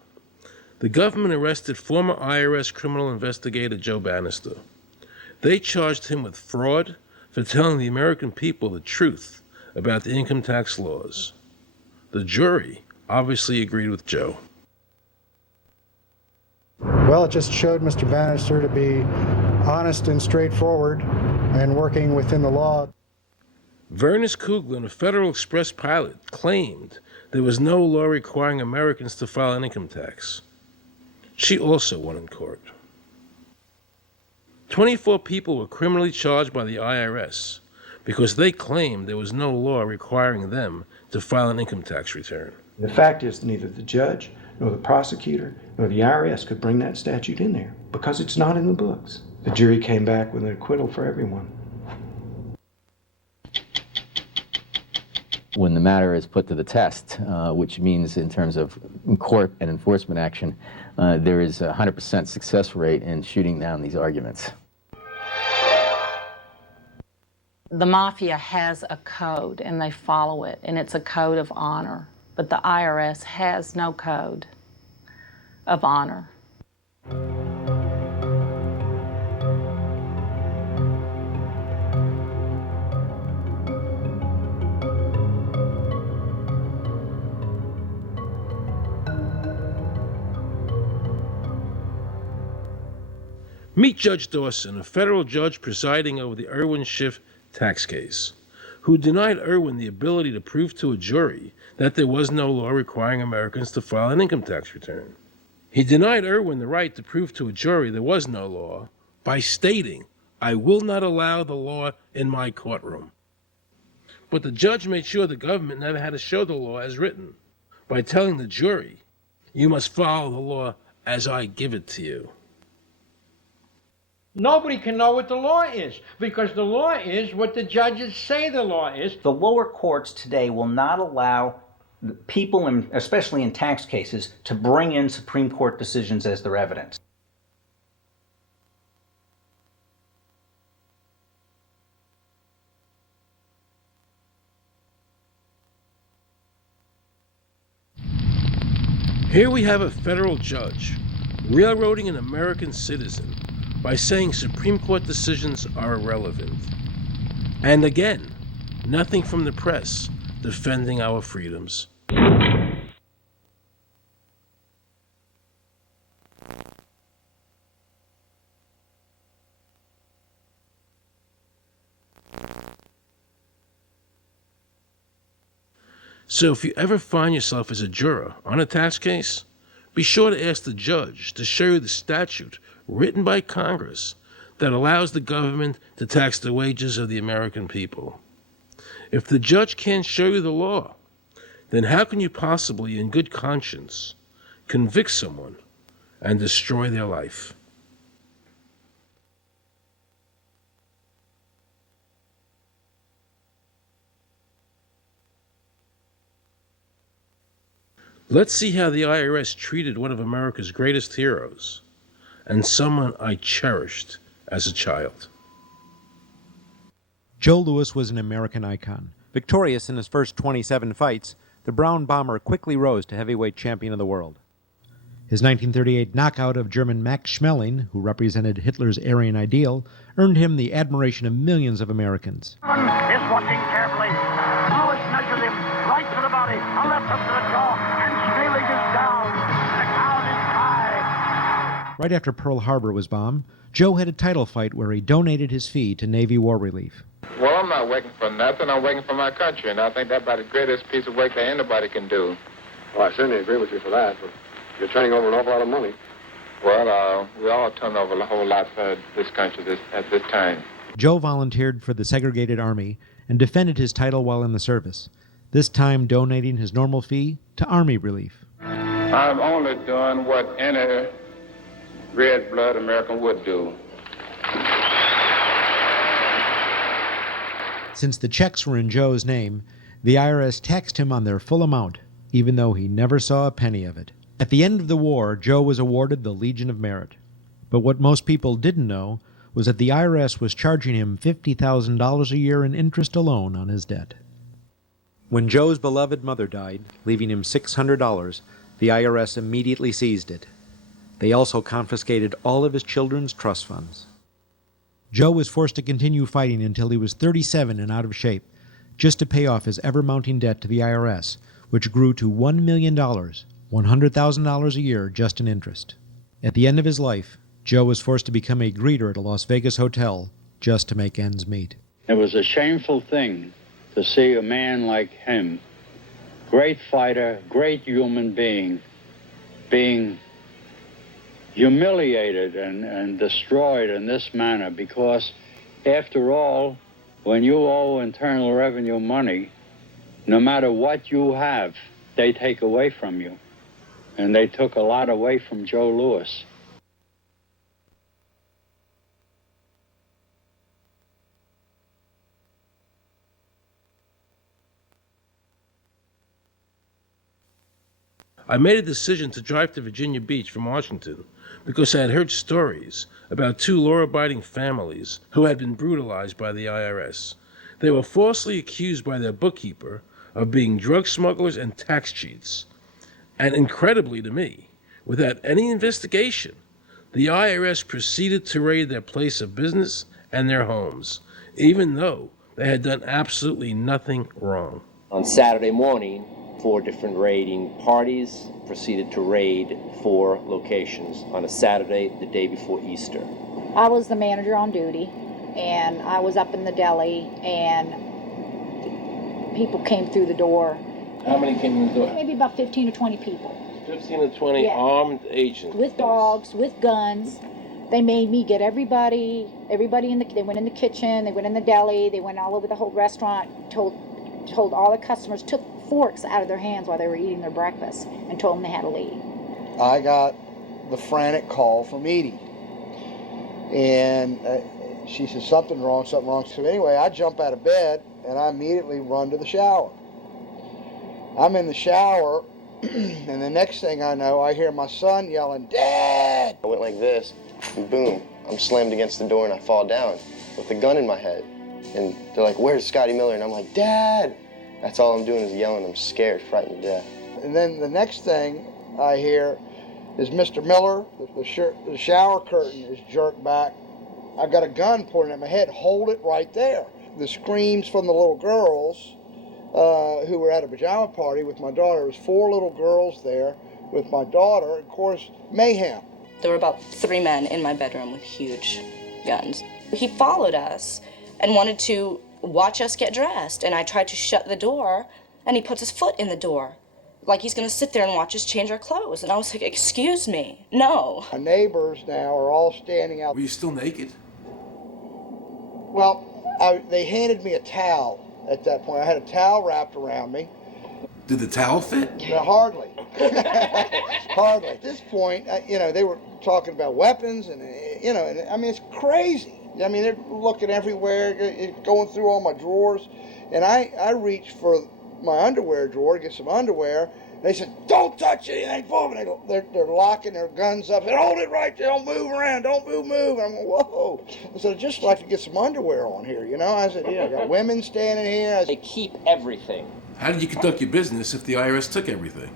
the government arrested former IRS criminal investigator Joe Bannister. They charged him with fraud for telling the American people the truth about the income tax laws. The jury obviously agreed with Joe. Well, it just showed Mr. Bannister to be honest and straightforward and working within the law. Vernice Kuglin, a Federal Express pilot, claimed there was no law requiring Americans to file an income tax. She also won in court. 24 people were criminally charged by the IRS because they claimed there was no law requiring them to file an income tax return. The fact is that neither the judge, nor the prosecutor, nor the IRS could bring that statute in there because it's not in the books. The jury came back with an acquittal for everyone. When the matter is put to the test, which means in terms of court and enforcement action, there is a 100% success rate in shooting down these arguments. The mafia has a code and they follow it, and it's a code of honor. But the IRS has no code of honor. Meet Judge Dawson, a federal judge presiding over the Irwin Schiff tax case, who denied Irwin the ability to prove to a jury that there was no law requiring Americans to file an income tax return. He denied Irwin the right to prove to a jury there was no law by stating, "I will not allow the law in my courtroom." But the judge made sure the government never had to show the law as written by telling the jury, "You must follow the law as I give it to you." Nobody can know what the law is because the law is what the judges say the law is. The lower courts today will not allow people, especially in tax cases, to bring in Supreme Court decisions as their evidence. Here we have a federal judge railroading an American citizen by saying Supreme Court decisions are irrelevant. And again, nothing from the press defending our freedoms. So if you ever find yourself as a juror on a tax case, be sure to ask the judge to show you the statute written by Congress that allows the government to tax the wages of the American people. If the judge can't show you the law, then how can you possibly, in good conscience, convict someone and destroy their life? Let's see how the IRS treated one of America's greatest heroes, and someone I cherished as a child. Joe Louis was an American icon. Victorious in his first 27 fights, the Brown Bomber quickly rose to heavyweight champion of the world. His 1938 knockout of German Max Schmeling, who represented Hitler's Aryan ideal, earned him the admiration of millions of Americans. Is watching carefully. Louis measures him right to the body, a left up to the jaw, and Schmeling is down. The count is high. Right after Pearl Harbor was bombed, Joe had a title fight where he donated his fee to Navy War Relief. Well, I'm not working for nothing. I'm working for my country, and I think that's about the greatest piece of work that anybody can do. Well, I certainly agree with you for that, but you're turning over an awful lot of money. Well, we all turn over a whole lot for this country at this time. Joe volunteered for the segregated Army and defended his title while in the service, this time donating his normal fee to Army relief. I'm only doing what any red-blood American would do. Since the checks were in Joe's name, the IRS taxed him on their full amount, even though he never saw a penny of it. At the end of the war, Joe was awarded the Legion of Merit. But what most people didn't know was that the IRS was charging him $50,000 a year in interest alone on his debt. When Joe's beloved mother died, leaving him $600, the IRS immediately seized it. They also confiscated all of his children's trust funds. Joe was forced to continue fighting until he was 37 and out of shape, just to pay off his ever-mounting debt to the IRS, which grew to $1 million, $100,000 a year just in interest. At the end of his life, Joe was forced to become a greeter at a Las Vegas hotel just to make ends meet. It was a shameful thing to see a man like him, great fighter, great human being humiliated and destroyed in this manner, because after all, when you owe Internal Revenue money, no matter what you have, they take away from you. And they took a lot away from Joe Louis. I made a decision to drive to Virginia Beach from Washington because I had heard stories about two law-abiding families who had been brutalized by the IRS. They were falsely accused by their bookkeeper of being drug smugglers and tax cheats. And incredibly to me, without any investigation, the IRS proceeded to raid their place of business and their homes, even though they had done absolutely nothing wrong. On Saturday morning, 4 different raiding parties proceeded to raid 4 locations on a Saturday, the day before Easter. I was the manager on duty, and I was up in the deli, and people came through the door. How many came in the door? Maybe about 15 or 20 people. 15 to 20 armed agents. With dogs, with guns. They made me get everybody they went in the kitchen, they went in the deli, they went all over the whole restaurant, told all the customers, took forks out of their hands while they were eating their breakfast and told them they had to leave. I got the frantic call from Edie. And she said, something wrong. So anyway, I jump out of bed and I immediately run to the shower. I'm in the shower, and the next thing I know, I hear my son yelling, "Dad!" I went like this, and boom, I'm slammed against the door and I fall down with a gun in my head. And they're like, "Where's Scotty Miller?" And I'm like, "Dad!" That's all I'm doing is yelling. I'm scared, frightened to death. And then the next thing I hear is Mr. Miller, the shower curtain is jerked back. I got a gun pointed at my head, hold it right there. The screams from the little girls who were at a pajama party with my daughter. There was 4 little girls there with my daughter. Of course, mayhem. There were about 3 men in my bedroom with huge guns. He followed us and wanted to watch us get dressed, and I tried to shut the door, and he puts his foot in the door, like he's going to sit there and watch us change our clothes. And I was like, "Excuse me, no." My neighbors now are all standing out. Were you still naked? Well, they handed me a towel at that point. I had a towel wrapped around me. Did the towel fit? No, hardly. Hardly. At this point, they were talking about weapons, and, I mean, it's crazy. I mean, they're looking everywhere, going through all my drawers. And I reached for my underwear drawer to get some underwear. They said, "Don't touch anything, boom." They're locking their guns up. They said, "Hold it right there, don't move around, don't move." I'm going, whoa. I said, "I'd just like to get some underwear on here, I said, "Yeah, I got women standing here." They keep everything. How did you conduct your business if the IRS took everything?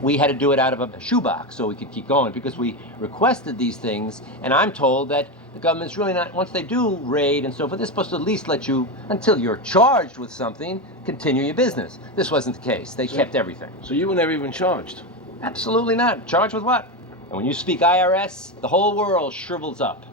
We had to do it out of a shoebox so we could keep going because we requested these things, and I'm told that the government's really not, once they do raid and so forth, they're supposed to at least let you, until you're charged with something, continue your business. This wasn't the case. They kept everything. So you were never even charged? Absolutely not. Charged with what? And when you speak IRS, the whole world shrivels up.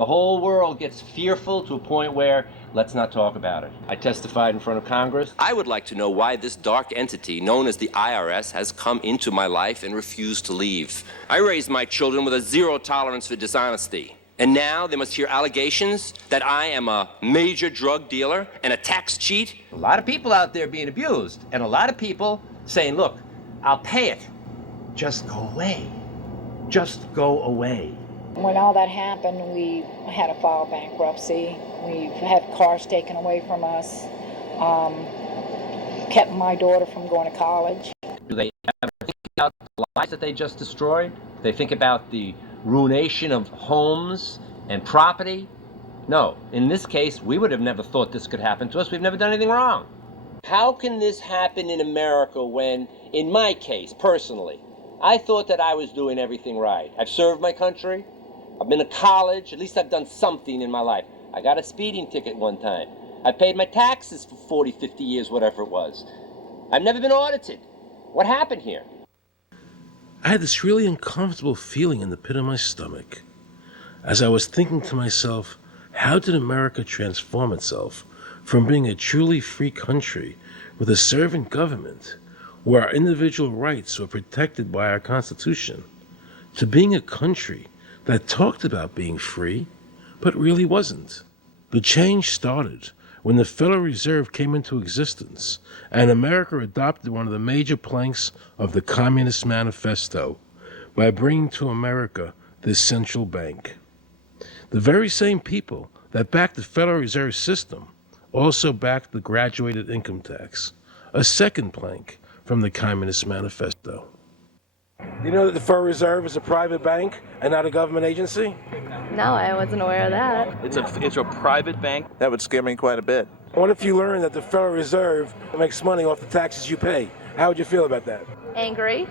The whole world gets fearful to a point where let's not talk about it. I testified in front of Congress. I would like to know why this dark entity known as the IRS has come into my life and refused to leave. I raised my children with a zero tolerance for dishonesty. And now they must hear allegations that I am a major drug dealer and a tax cheat. A lot of people out there being abused, and a lot of people saying, look, I'll pay it. Just go away. Just go away. When all that happened, we had to file bankruptcy. We've had cars taken away from us, kept my daughter from going to college. Do they ever think about the lives that they just destroyed? They think about the ruination of homes and property? No. In this case, we would have never thought this could happen to us. We've never done anything wrong. How can this happen in America when, in my case, personally, I thought that I was doing everything right? I've served my country. I've been to college. At least I've done something in my life. I got a speeding ticket one time. I paid my taxes for 40, 50 years, whatever it was. I've never been audited. What happened here? I had this really uncomfortable feeling in the pit of my stomach as I was thinking to myself, how did America transform itself from being a truly free country with a servant government where our individual rights were protected by our Constitution to being a country that talked about being free but really wasn't? The change started when the Federal Reserve came into existence and America adopted one of the major planks of the Communist Manifesto by bringing to America this central bank. The very same people that backed the Federal Reserve System also backed the graduated income tax, a second plank from the Communist Manifesto. You know that the Federal Reserve is a private bank and not a government agency? No, I wasn't aware of that. It's a private bank? That would scare me quite a bit. What if you learned that the Federal Reserve makes money off the taxes you pay? How would you feel about that? Angry.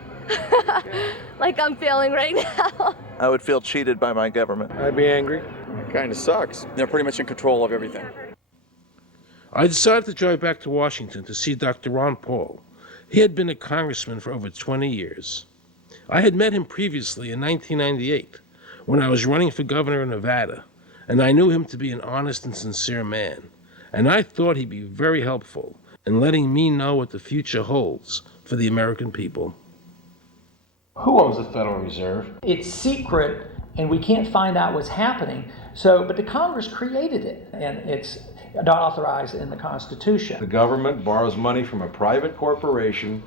Like I'm feeling right now. I would feel cheated by my government. I'd be angry. It kind of sucks. They're pretty much in control of everything. I decided to drive back to Washington to see Dr. Ron Paul. He had been a congressman for over 20 years. I had met him previously in 1998 when I was running for governor of Nevada, and I knew him to be an honest and sincere man, and I thought he'd be very helpful in letting me know what the future holds for the American people. Who owns the Federal Reserve? It's secret, and we can't find out what's happening. But the Congress created it, and it's not authorized in the Constitution. The government borrows money from a private corporation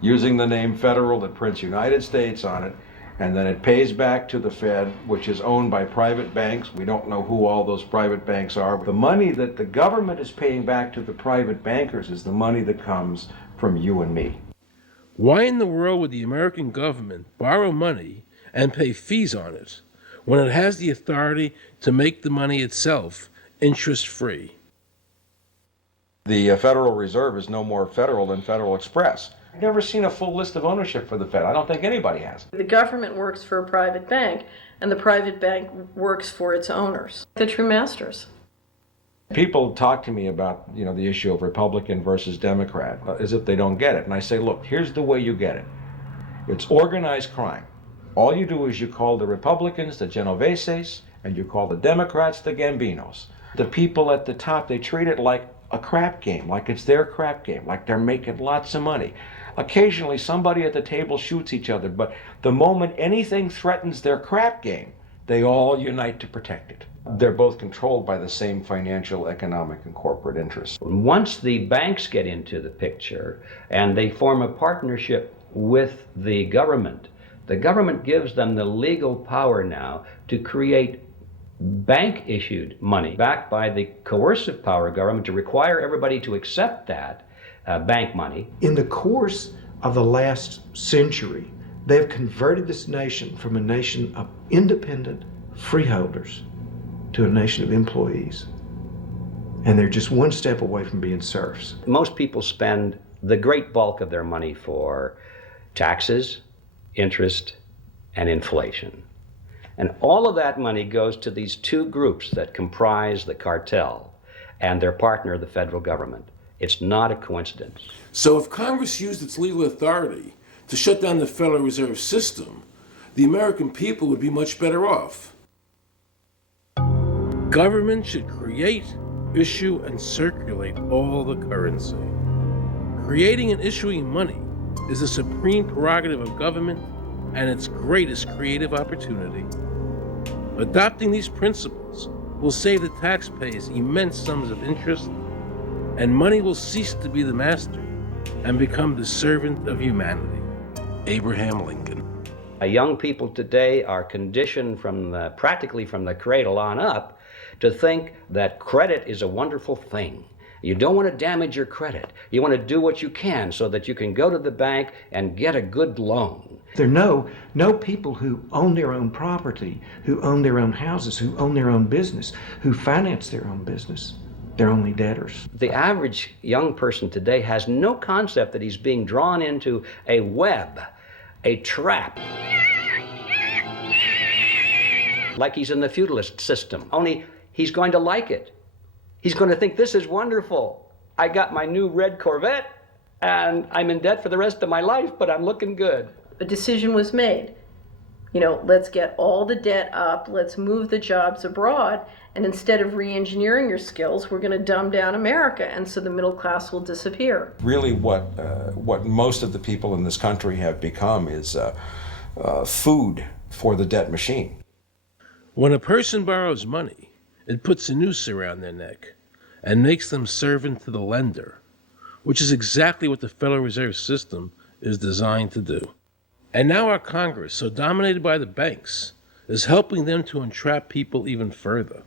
using the name Federal that prints United States on it, and then it pays back to the Fed, which is owned by private banks. We don't know who all those private banks are. The money that the government is paying back to the private bankers is the money that comes from you and me. Why in the world would the American government borrow money and pay fees on it when it has the authority to make the money itself interest-free? The Federal Reserve is no more federal than Federal Express. I've never seen a full list of ownership for the Fed. I don't think anybody has. The government works for a private bank, and the private bank works for its owners, the true masters. People talk to me about, the issue of Republican versus Democrat, as if they don't get it. And I say, look, here's the way you get it. It's organized crime. All you do is you call the Republicans the Genoveses, and you call the Democrats the Gambinos. The people at the top, they treat it like a crap game, like it's their crap game, like they're making lots of money. Occasionally, somebody at the table shoots each other, but the moment anything threatens their crap game, they all unite to protect it. They're both controlled by the same financial, economic, and corporate interests. Once the banks get into the picture and they form a partnership with the government gives them the legal power now to create bank-issued money backed by the coercive power of government to require everybody to accept that bank money. In the course of the last century, they have converted this nation from a nation of independent freeholders to a nation of employees. And they're just one step away from being serfs. Most people spend the great bulk of their money for taxes, interest, and inflation. And all of that money goes to these two groups that comprise the cartel and their partner, the federal government. It's not a coincidence. So if Congress used its legal authority to shut down the Federal Reserve System, the American people would be much better off. government should create, issue, and circulate all the currency. Creating and issuing money is the supreme prerogative of government and its greatest creative opportunity. Adopting these principles will save the taxpayers immense sums of interest, and money will cease to be the master and become the servant of humanity. Abraham Lincoln. Young people today are conditioned practically from the cradle on up to think that credit is a wonderful thing. You don't want to damage your credit. You want to do what you can so that you can go to the bank and get a good loan. There are no people who own their own property, who own their own houses, who own their own business, who finance their own business. They're only debtors. The average young person today has no concept that he's being drawn into a web, a trap. Like he's in the feudalist system, only he's going to like it. He's going to think this is wonderful. I got my new red Corvette and I'm in debt for the rest of my life, but I'm looking good. A decision was made. Let's get all the debt up, let's move the jobs abroad, and instead of re-engineering your skills, we're going to dumb down America, and so the middle class will disappear. Really what most of the people in this country have become is food for the debt machine. When a person borrows money, it puts a noose around their neck and makes them servant to the lender, which is exactly what the Federal Reserve System is designed to do. And now our Congress, so dominated by the banks, is helping them to entrap people even further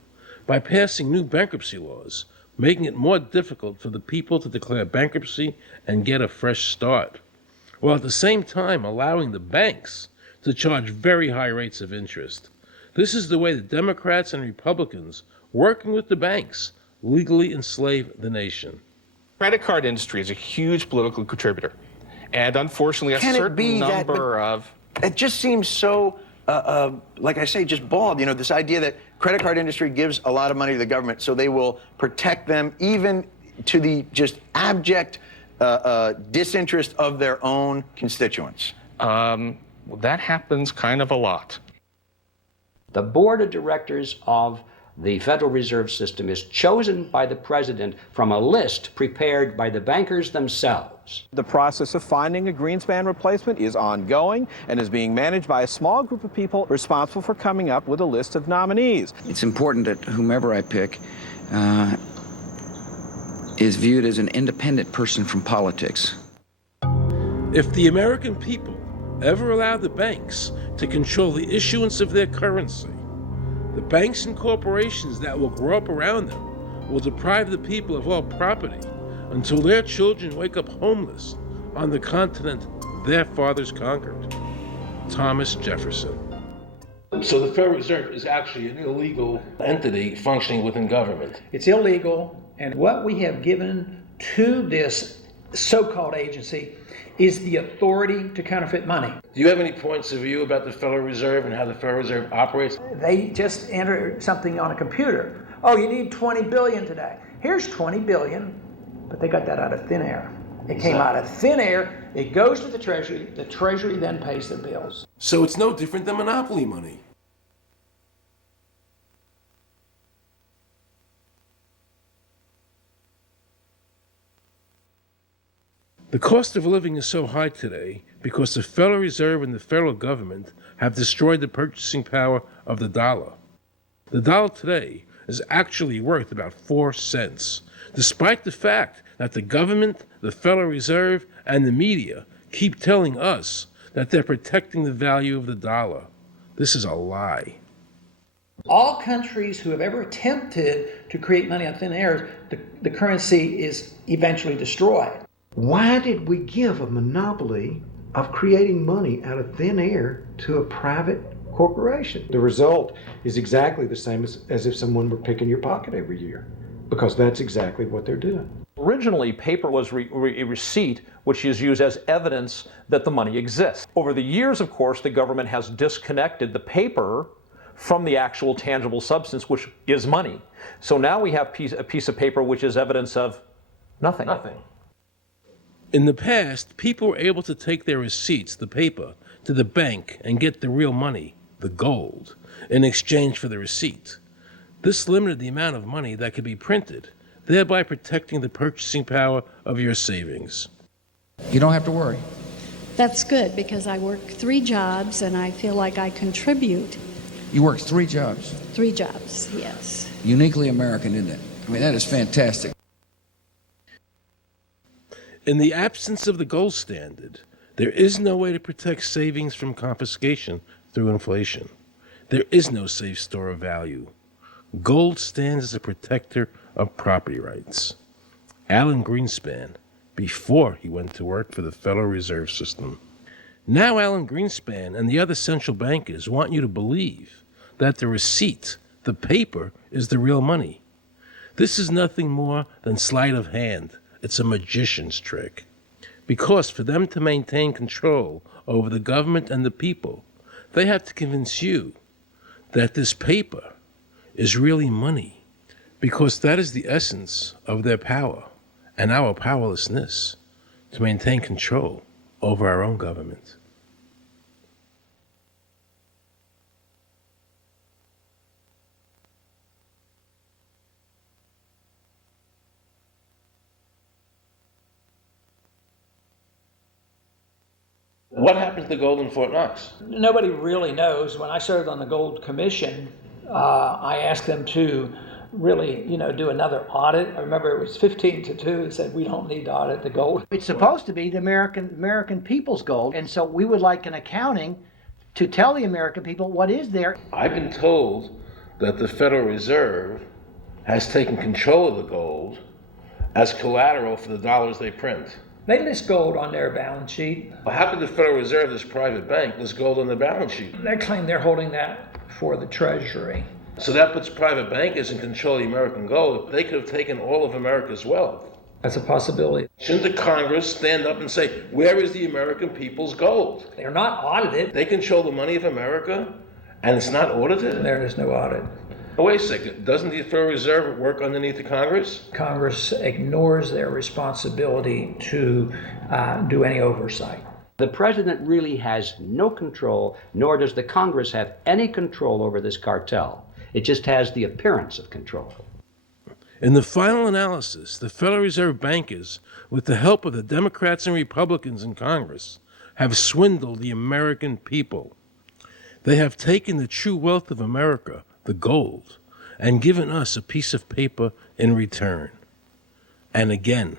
by passing new bankruptcy laws, making it more difficult for the people to declare bankruptcy and get a fresh start, while at the same time allowing the banks to charge very high rates of interest. This is the way the Democrats and Republicans, working with the banks, legally enslave the nation. Credit card industry is a huge political contributor. And unfortunately, a certain number of... It just seems so, like I say, just bald. This idea that credit card industry gives a lot of money to the government, so they will protect them even to the just abject disinterest of their own constituents. That happens kind of a lot. The board of directors of the Federal Reserve System is chosen by the president from a list prepared by the bankers themselves. The process of finding a Greenspan replacement is ongoing and is being managed by a small group of people responsible for coming up with a list of nominees. It's important that whomever I pick is viewed as an independent person from politics. If the American people ever allow the banks to control the issuance of their currency, the banks and corporations that will grow up around them will deprive the people of all property until their children wake up homeless on the continent their fathers conquered. Thomas Jefferson. So the Federal Reserve is actually an illegal entity functioning within government. It's illegal, and what we have given to this so-called agency is the authority to counterfeit money. Do you have any points of view about the Federal Reserve and how the Federal Reserve operates? They just enter something on a computer. Oh, you need 20 billion today. Here's 20 billion, but they got that out of thin air. It came out of thin air, it goes to the Treasury then pays their bills. So it's no different than monopoly money. The cost of living is so high today because the Federal Reserve and the federal government have destroyed the purchasing power of the dollar. The dollar today is actually worth about 4 cents, despite the fact that the government, the Federal Reserve, and the media keep telling us that they're protecting the value of the dollar. This is a lie. All countries who have ever attempted to create money on thin air, the currency is eventually destroyed. Why did we give a monopoly of creating money out of thin air to a private corporation? The result is exactly the same as if someone were picking your pocket every year, because that's exactly what they're doing. Originally, paper was a receipt which is used as evidence that the money exists. Over the years, of course, the government has disconnected the paper from the actual tangible substance, which is money. So now we have a piece of paper which is evidence of nothing. In the past, people were able to take their receipts, the paper, to the bank and get the real money, the gold, in exchange for the receipt. This limited the amount of money that could be printed, thereby protecting the purchasing power of your savings. You don't have to worry. That's good because I work 3 jobs and I feel like I contribute. You work 3 jobs. 3 jobs, yes. Uniquely American, isn't it? I mean, that is fantastic. In the absence of the gold standard, there is no way to protect savings from confiscation through inflation. There is no safe store of value. Gold stands as a protector of property rights. Alan Greenspan, before he went to work for the Federal Reserve System. Now Alan Greenspan and the other central bankers want you to believe that the receipt, the paper, is the real money. This is nothing more than sleight of hand. It's a magician's trick. Because for them to maintain control over the government and the people, they have to convince you that this paper is really money. Because that is the essence of their power and our powerlessness to maintain control over our own government. What happened to the gold in Fort Knox? Nobody really knows. When I served on the Gold Commission, I asked them to really, do another audit. I remember it was 15-2. They said, we don't need to audit the gold. It's supposed to be the American people's gold, and so we would like an accounting to tell the American people what is there. I've been told that the Federal Reserve has taken control of the gold as collateral for the dollars they print. They list gold on their balance sheet. How could the Federal Reserve, this private bank, list gold on the balance sheet? They claim they're holding that for the Treasury. So that puts private bankers in control of the American gold. They could have taken all of America's wealth. That's a possibility. Shouldn't the Congress stand up and say, where is the American people's gold? They're not audited. They control the money of America, and it's not audited? There is no audit. Oh, wait a second. Doesn't the Federal Reserve work underneath the Congress? Congress ignores their responsibility to do any oversight. The president really has no control, nor does the Congress have any control over this cartel. It just has the appearance of control. In the final analysis, the Federal Reserve bankers, with the help of the Democrats and Republicans in Congress, have swindled the American people. They have taken the true wealth of America, the gold, and given us a piece of paper in return. And again,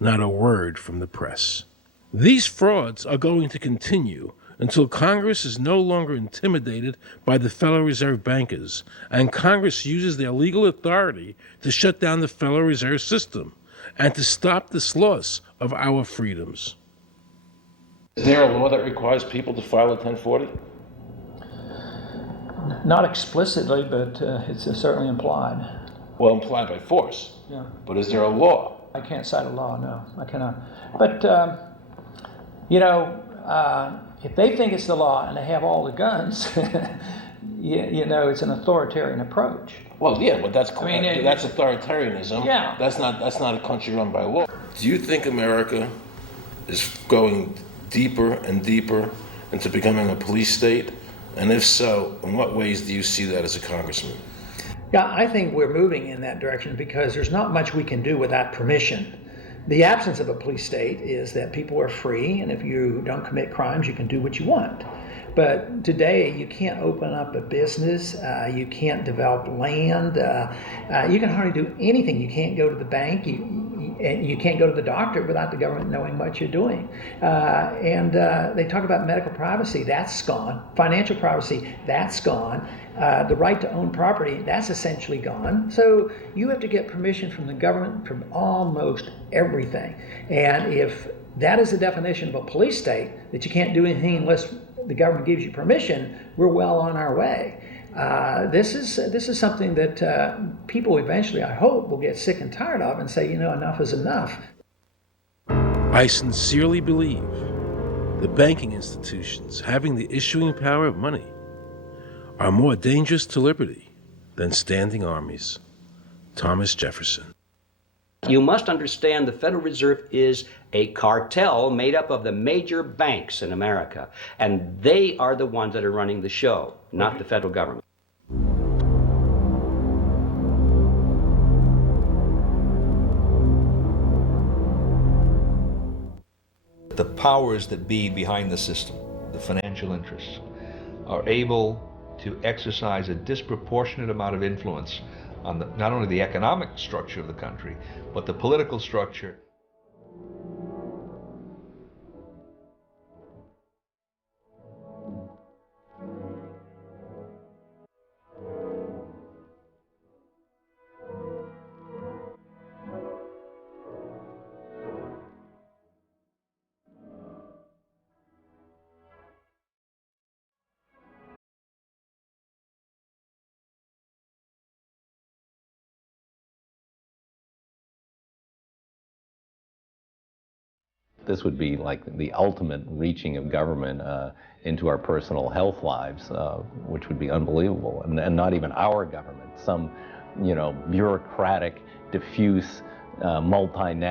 not a word from the press. These frauds are going to continue until Congress is no longer intimidated by the Federal Reserve bankers, and Congress uses their legal authority to shut down the Federal Reserve System and to stop this loss of our freedoms. Is there a law that requires people to file a 1040? Not explicitly, but it's certainly implied. Well, implied by force. Yeah. But is there a law? I can't cite a law, no, I cannot. But, if they think it's the law and they have all the guns, it's an authoritarian approach. Well, yeah, but that's authoritarianism. Yeah. That's not a country run by law. Do you think America is going deeper and deeper into becoming a police state? And if so, in what ways do you see that as a congressman? Yeah, I think we're moving in that direction because there's not much we can do without permission. The absence of a police state is that people are free, and if you don't commit crimes, you can do what you want. But today, you can't open up a business, you can't develop land, you can hardly do anything. You can't go to the bank, you can't go to the doctor without the government knowing what you're doing. And they talk about medical privacy, that's gone. Financial privacy, that's gone. The right to own property, that's essentially gone. So you have to get permission from the government from almost everything. And if that is the definition of a police state, that you can't do anything unless the government gives you permission, we're well on our way. This is something that people eventually, I hope, will get sick and tired of and say, enough is enough. I sincerely believe the banking institutions having the issuing power of money are more dangerous to liberty than standing armies. Thomas Jefferson. You must understand the Federal Reserve is a cartel made up of the major banks in America, and they are the ones that are running the show, not the federal government. The powers that be behind the system, the financial interests, are able to exercise a disproportionate amount of influence on not only the economic structure of the country, but the political structure. This would be like the ultimate reaching of government into our personal health lives, which would be unbelievable. And not even our government, some, bureaucratic, diffuse, multinational.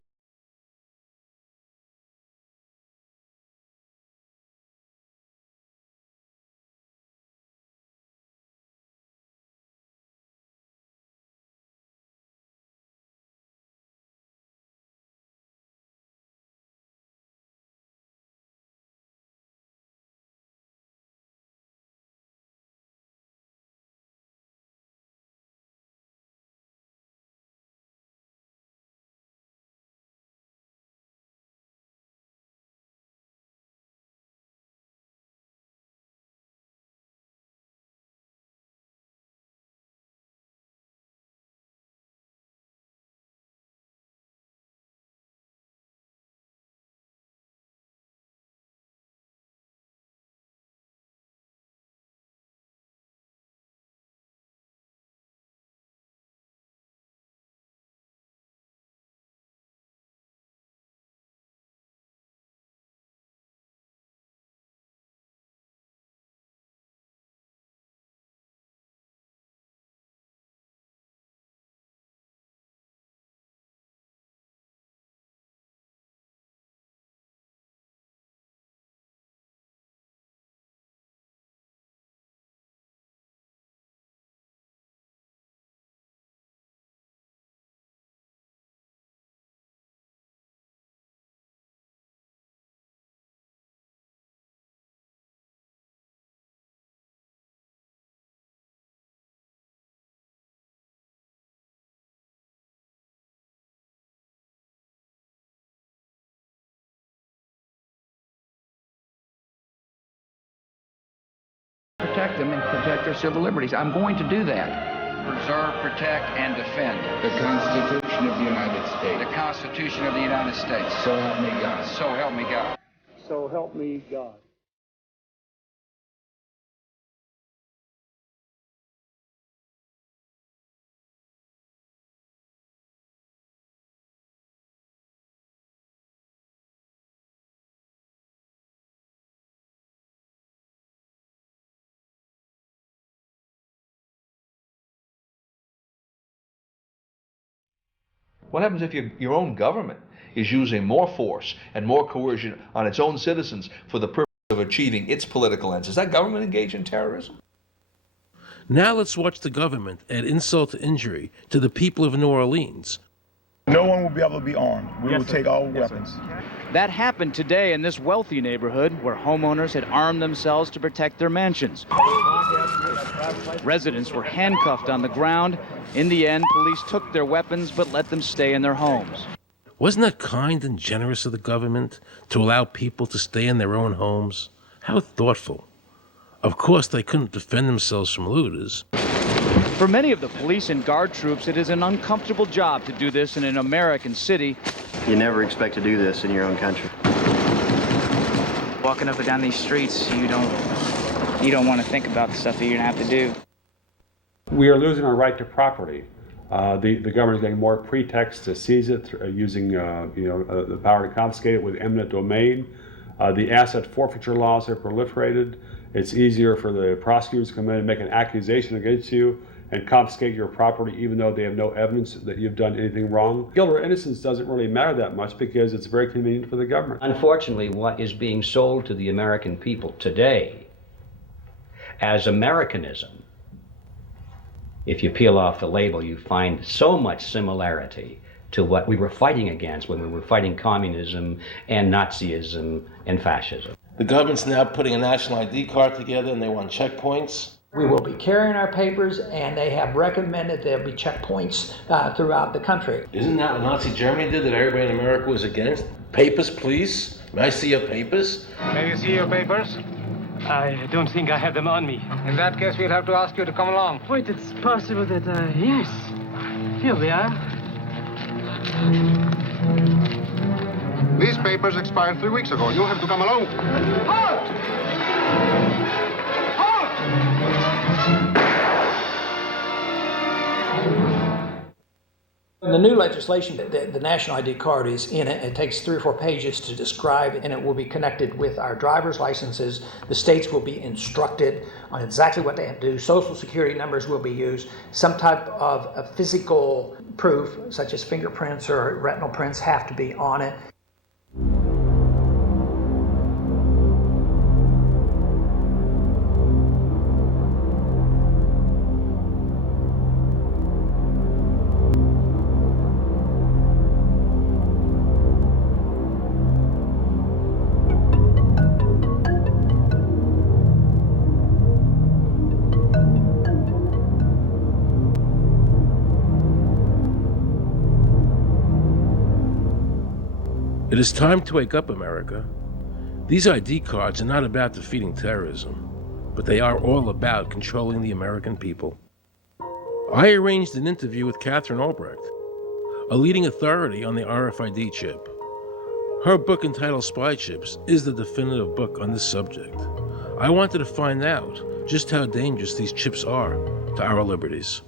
Protect them and protect their civil liberties. I'm going to do that. Preserve, protect, and defend the Constitution of the United States. The Constitution of the United States. So help me God. So help me God. So help me God. What happens if your own government is using more force and more coercion on its own citizens for the purpose of achieving its political ends? Is that government engaged in terrorism? Now let's watch the government add insult to injury to the people of New Orleans. No one will be able to be armed. We will take all weapons. That happened today in this wealthy neighborhood where homeowners had armed themselves to protect their mansions. Residents were handcuffed on the ground. In the end, police took their weapons but let them stay in their homes. Wasn't that kind and generous of the government to allow people to stay in their own homes? How thoughtful. Of course, they couldn't defend themselves from looters. For many of the police and guard troops, it is an uncomfortable job to do this in an American city. You never expect to do this in your own country. Walking up and down these streets, you don't want to think about the stuff that you're going to have to do. We are losing our right to property. The government is getting more pretexts to seize it, using the power to confiscate it with eminent domain. The asset forfeiture laws have proliferated. It's easier for the prosecutors to come in and make an accusation against you and confiscate your property even though they have no evidence that you've done anything wrong. Guilt or innocence doesn't really matter that much because it's very convenient for the government. Unfortunately, what is being sold to the American people today as Americanism, if you peel off the label, you find so much similarity to what we were fighting against when we were fighting communism and Nazism and fascism. The government's now putting a national ID card together and they want checkpoints. We will be carrying our papers, and they have recommended there'll be checkpoints throughout the country. Isn't that what Nazi Germany did that everybody in America was against? Papers, please. May I see your papers? May we see your papers? I don't think I have them on me. In that case, we'll have to ask you to come along. Wait, it's possible that, yes. Here we are. These papers expired 3 weeks ago. You'll have to come along. Halt! In the new legislation, the national ID card is in it. It takes 3 or 4 pages to describe it, and it will be connected with our driver's licenses. The states will be instructed on exactly what they have to do. Social security numbers will be used. Some type of a physical proof, such as fingerprints or retinal prints, have to be on it. It is time to wake up, America. These ID cards are not about defeating terrorism, but they are all about controlling the American people. I arranged an interview with Catherine Albrecht, a leading authority on the RFID chip. Her book entitled Spy Chips is the definitive book on this subject. I wanted to find out just how dangerous these chips are to our liberties.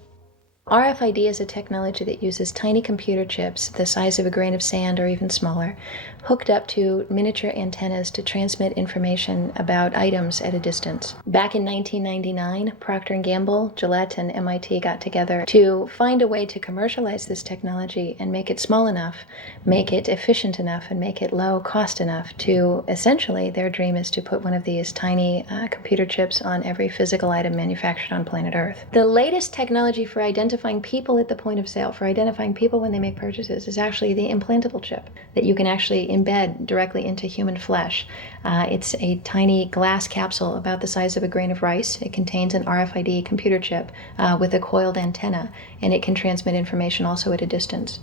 RFID is a technology that uses tiny computer chips the size of a grain of sand or even smaller, hooked up to miniature antennas to transmit information about items at a distance. Back in 1999, Procter & Gamble, Gillette, and MIT got together to find a way to commercialize this technology and make it small enough, make it efficient enough, and make it low cost enough to, essentially, their dream is to put one of these tiny computer chips on every physical item manufactured on planet Earth. The latest technology for identifying people at the point of sale, for identifying people when they make purchases, is actually the implantable chip that you can actually embed directly into human flesh. It's a tiny glass capsule about the size of a grain of rice. It contains an RFID computer chip with a coiled antenna, and it can transmit information also at a distance.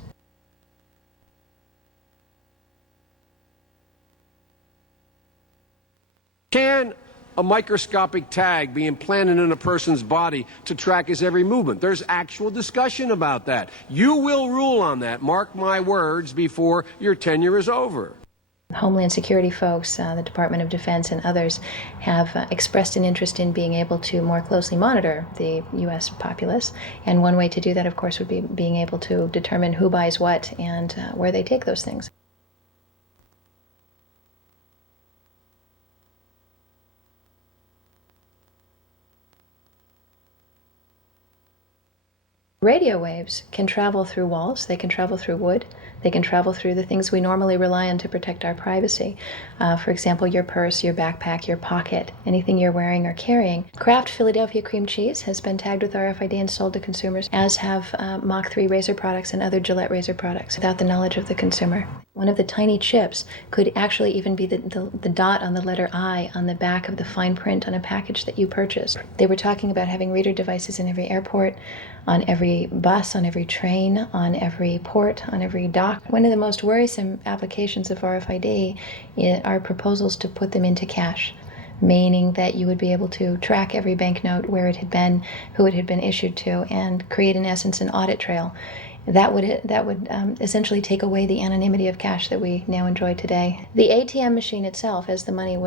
Can a microscopic tag be implanted in a person's body to track his every movement? There's actual discussion about that. You will rule on that, mark my words, before your tenure is over. Homeland Security folks, the Department of Defense, and others have expressed an interest in being able to more closely monitor the U.S. populace. And one way to do that, of course, would be being able to determine who buys what and where they take those things. Radio waves can travel through walls, they can travel through wood, they can travel through the things we normally rely on to protect our privacy. For example, your purse, your backpack, your pocket, anything you're wearing or carrying. Kraft Philadelphia cream cheese has been tagged with RFID and sold to consumers, as have Mach 3 razor products and other Gillette razor products, without the knowledge of the consumer. One of the tiny chips could actually even be the dot on the letter I on the back of the fine print on a package that you purchased. They were talking about having reader devices in every airport, on every bus, on every train, on every port, on every dock. One of the most worrisome applications of RFID are proposals to put them into cash, meaning that you would be able to track every banknote, where it had been, who it had been issued to, and create, in essence, an audit trail. That would essentially take away the anonymity of cash that we now enjoy today. The ATM machine itself, as the money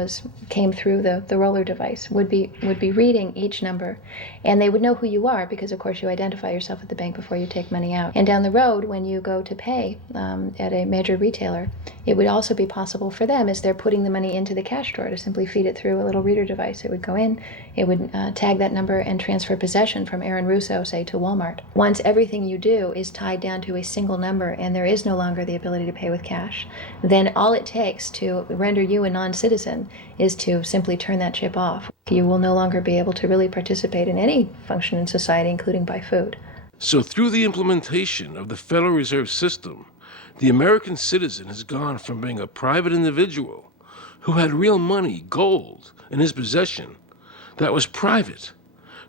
came through the roller device, would be reading each number, and they would know who you are because, of course, you identify yourself at the bank before you take money out. And down the road, when you go to pay at a major retailer, it would also be possible for them, as they're putting the money into the cash drawer, to simply feed it through a little reader device. It would go in, it would tag that number and transfer possession from Aaron Russo, say, to Walmart. Once everything you do is tied down to a single number and there is no longer the ability to pay with cash, then all it takes to render you a non-citizen is to simply turn that chip off. You will no longer be able to really participate in any function in society, including buy food. So through the implementation of the Federal Reserve System, the American citizen has gone from being a private individual who had real money, gold, in his possession that was private,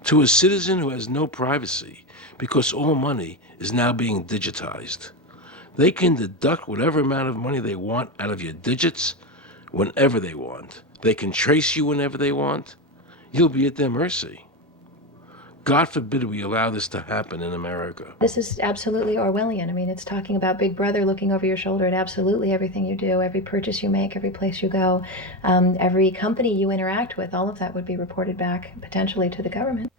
to a citizen who has no privacy because all money is now being digitized. They can deduct whatever amount of money they want out of your digits whenever they want. They can trace you whenever they want. You'll be at their mercy. God forbid we allow this to happen in America. This is absolutely Orwellian. I mean, it's talking about Big Brother looking over your shoulder at absolutely everything you do, every purchase you make, every place you go, every company you interact with. All of that would be reported back potentially to the government.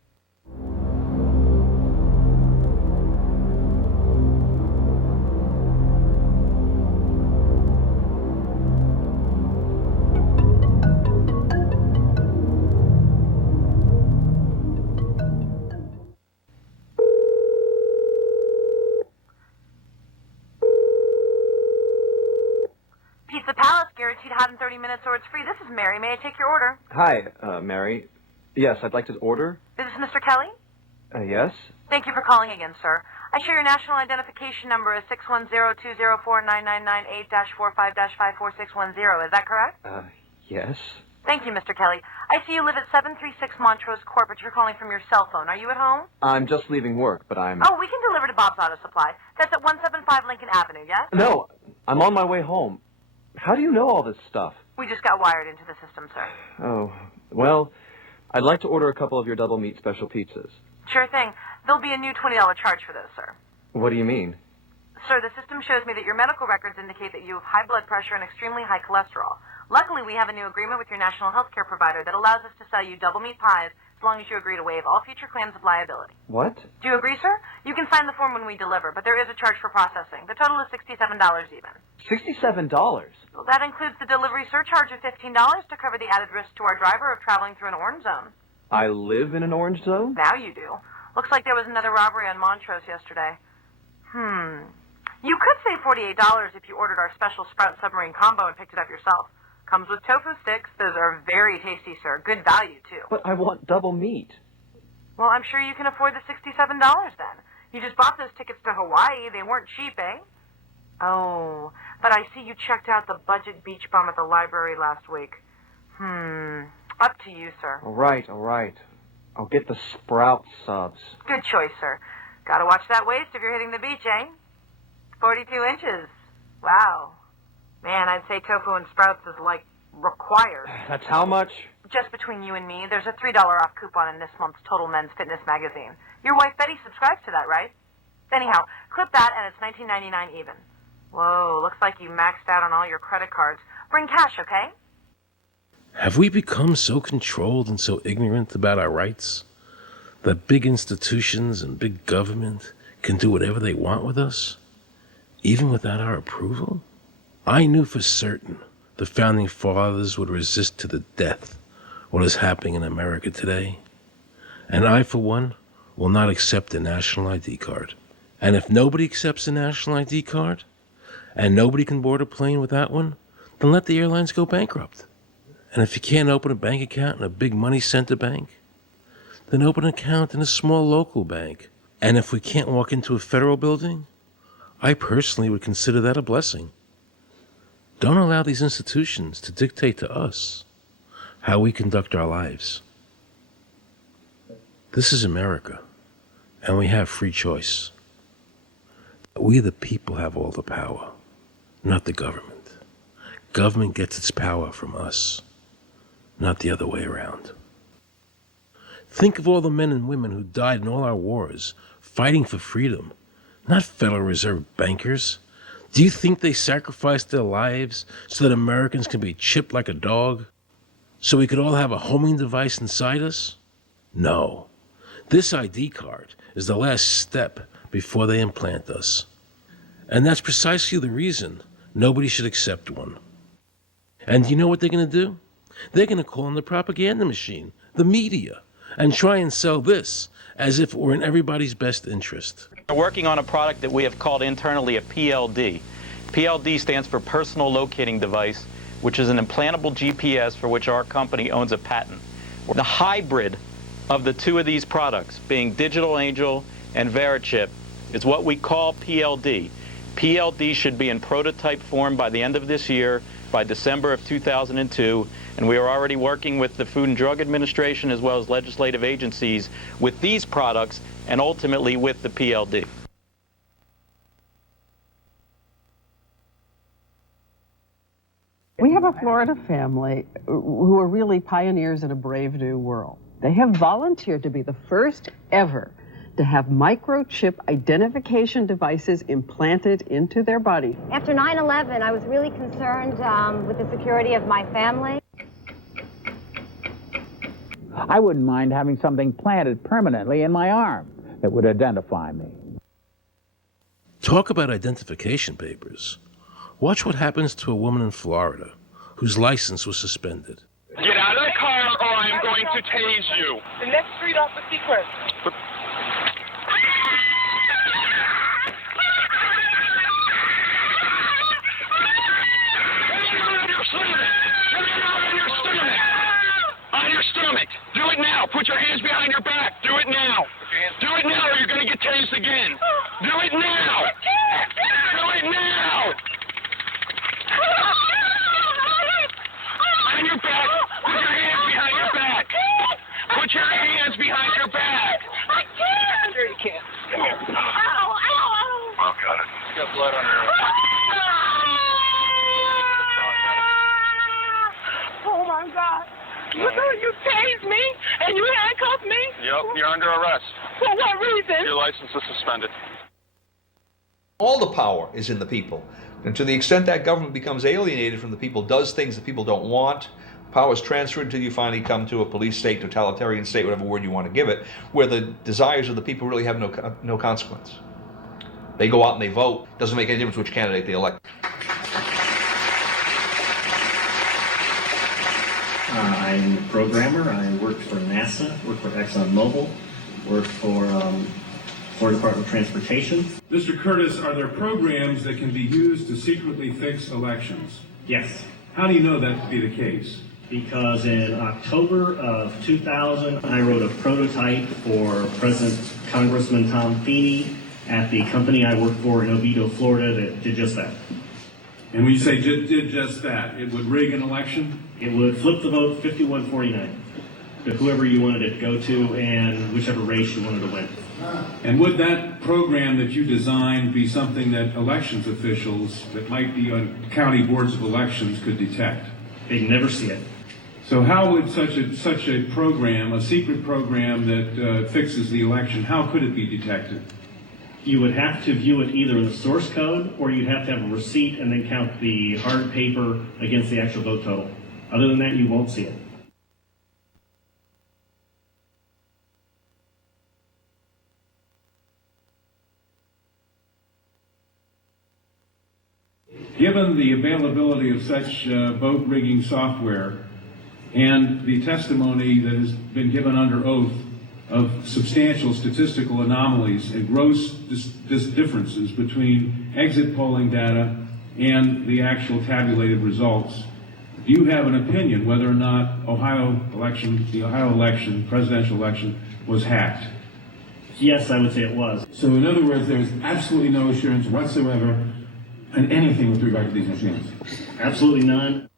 Pizza Palace, guaranteed hot in 30 minutes or it's free. This is Mary. May I take your order? Hi, Mary. Yes, I'd like to order. Is this Mr. Kelly? Yes? Thank you for calling again, sir. I show your national identification number as 610-204-999-8-45-54610. Is that correct? Yes. Thank you, Mr. Kelly. I see you live at 736 Montrose Court, but you're calling from your cell phone. Are you at home? I'm just leaving work, but I'm... Oh, we can deliver to Bob's Auto Supply. That's at 175 Lincoln Avenue, yes? No, I'm on my way home. How do you know all this stuff? We just got wired into the system, sir. Oh, well, I'd like to order a couple of your double meat special pizzas. Sure thing. There'll be a new $20 charge for those, sir. What do you mean? Sir, the system shows me that your medical records indicate that you have high blood pressure and extremely high cholesterol. Luckily, we have a new agreement with your national health care provider that allows us to sell you double meat pies as long as you agree to waive all future claims of liability. What? Do you agree, sir? You can sign the form when we deliver, but there is a charge for processing. The total is $67 even. $67? Well, that includes the delivery surcharge of $15 to cover the added risk to our driver of traveling through an orange zone. I live in an orange zone? Now you do. Looks like there was another robbery on Montrose yesterday. You could save $48 if you ordered our special Sprout Submarine combo and picked it up yourself. Comes with tofu sticks. Those are very tasty, sir. Good value, too. But I want double meat. Well, I'm sure you can afford the $67 then. You just bought those tickets to Hawaii. They weren't cheap, eh? Oh, but I see you checked out the budget beach bum at the library last week. Up to you, sir. All right. I'll get the Sprout subs. Good choice, sir. Gotta watch that waist if you're hitting the beach, eh? 42 inches. Wow. Man, I'd say tofu and sprouts is, like, required. That's how much? Just between you and me, there's a $3 off coupon in this month's Total Men's Fitness magazine. Your wife Betty subscribes to that, right? Anyhow, clip that and it's $19.99 even. Whoa, looks like you maxed out on all your credit cards. Bring cash, okay? Have we become so controlled and so ignorant about our rights that big institutions and big government can do whatever they want with us, even without our approval? I knew for certain the Founding Fathers would resist to the death what is happening in America today. And I, for one, will not accept a national ID card. And if nobody accepts a national ID card, and nobody can board a plane without one, then let the airlines go bankrupt. And if you can't open a bank account in a big money center bank, then open an account in a small local bank. And if we can't walk into a federal building, I personally would consider that a blessing. Don't allow these institutions to dictate to us how we conduct our lives. This is America, and we have free choice. We the people have all the power, not the government. Government gets its power from us, not the other way around. Think of all the men and women who died in all our wars, fighting for freedom, not Federal Reserve bankers. Do you think they sacrificed their lives so that Americans can be chipped like a dog? So we could all have a homing device inside us? No. This ID card is the last step before they implant us. And that's precisely the reason nobody should accept one. And you know what they're going to do? They're going to call in the propaganda machine, the media, and try and sell this as if it were in everybody's best interest. We're working on a product that we have called internally a PLD. PLD stands for Personal Locating Device, which is an implantable GPS for which our company owns a patent. The hybrid of the two of these products, being Digital Angel and Verichip is what we call PLD. PLD should be in prototype form by the end of this year, by December of 2002, and we are already working with the Food and Drug Administration as well as legislative agencies with these products and ultimately with the PLD. We have a Florida family who are really pioneers in a brave new world. They have volunteered to be the first ever to have microchip identification devices implanted into their body. After 9/11, I was really concerned with the security of my family. I wouldn't mind having something planted permanently in my arm that would identify me. Talk about identification papers. Watch what happens to a woman in Florida whose license was suspended. Get out of the car or I'm going to tase you. The next street off the Seacrest. On your stomach. Do it now. Put your hands behind your back. Do it now. Do it now or you're going to get tased again. Do it now. Do it now. On your back. Put your hands behind your back. Put your hands behind your back. I can't. Sure you can. Come here. Ow, ow. Oh, got it. You got blood on her. Oh, my God. You tased me and you handcuffed me? Yep, you're under arrest. For what reason? Your license is suspended. All the power is in the people. And to the extent that government becomes alienated from the people, does things that people don't want, power is transferred until you finally come to a police state, totalitarian state, whatever word you want to give it, where the desires of the people really have no consequence. They go out and they vote. Doesn't make any difference which candidate they elect. I'm a programmer. I work for NASA, work for ExxonMobil, work for Florida Department of Transportation. Mr. Curtis, are there programs that can be used to secretly fix elections? Yes. How do you know that to be the case? Because in October of 2000, I wrote a prototype for President Congressman Tom Feeney at the company I work for in Oviedo, Florida, that did just that. And when you say did just that, it would rig an election? It would flip the vote 51-49 to whoever you wanted it to go to and whichever race you wanted to win. And would that program that you designed be something that elections officials that might be on county boards of elections could detect? They'd never see it. So how would such a program, a secret program that fixes the election, how could it be detected? You would have to view it either in the source code or you'd have to have a receipt and then count the hard paper against the actual vote total. Other than that, you won't see it. Given the availability of such vote rigging software and the testimony that has been given under oath of substantial statistical anomalies and gross differences between exit polling data and the actual tabulated results, do you have an opinion whether or not the Ohio election, presidential election, was hacked? Yes, I would say it was. So in other words, there's absolutely no assurance whatsoever on anything with regard to these machines? Absolutely none.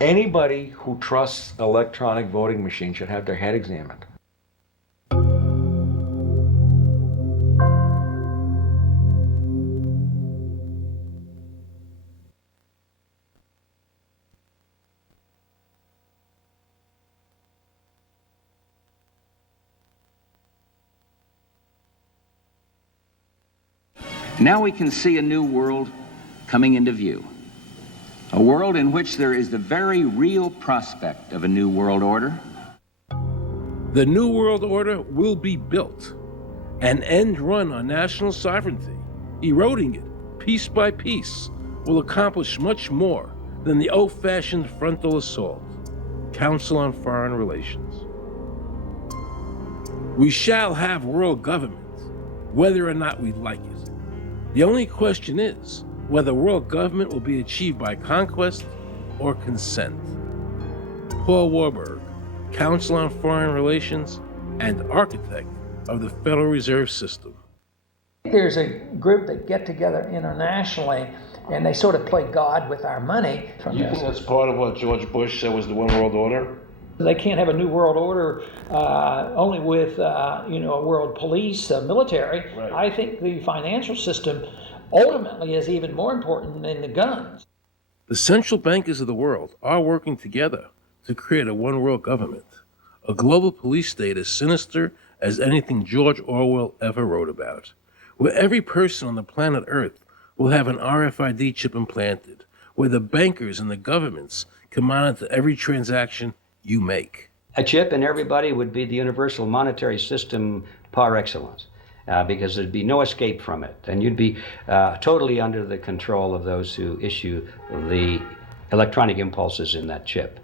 Anybody who trusts electronic voting machines should have their head examined. Now we can see a new world coming into view. A world in which there is the very real prospect of a new world order. The New World Order will be built, an end run on national sovereignty, eroding it piece by piece, will accomplish much more than the old-fashioned frontal assault, Council on Foreign Relations. We shall have world government, whether or not we like it. The only question is, whether world government will be achieved by conquest or consent. Paul Warburg, Counsel on Foreign Relations and architect of the Federal Reserve System. There's a group that get together internationally and they sort of play God with our money. You think that's part of what George Bush said was the one world order? They can't have a new world order only with a world police, military. Right. I think the financial system ultimately is even more important than the guns. The central bankers of the world are working together to create a one world government, a global police state as sinister as anything George Orwell ever wrote about, where every person on the planet Earth will have an RFID chip implanted, where the bankers and the governments can monitor every transaction you make. A chip in everybody would be the universal monetary system par excellence, because there'd be no escape from it, and you'd be totally under the control of those who issue the electronic impulses in that chip.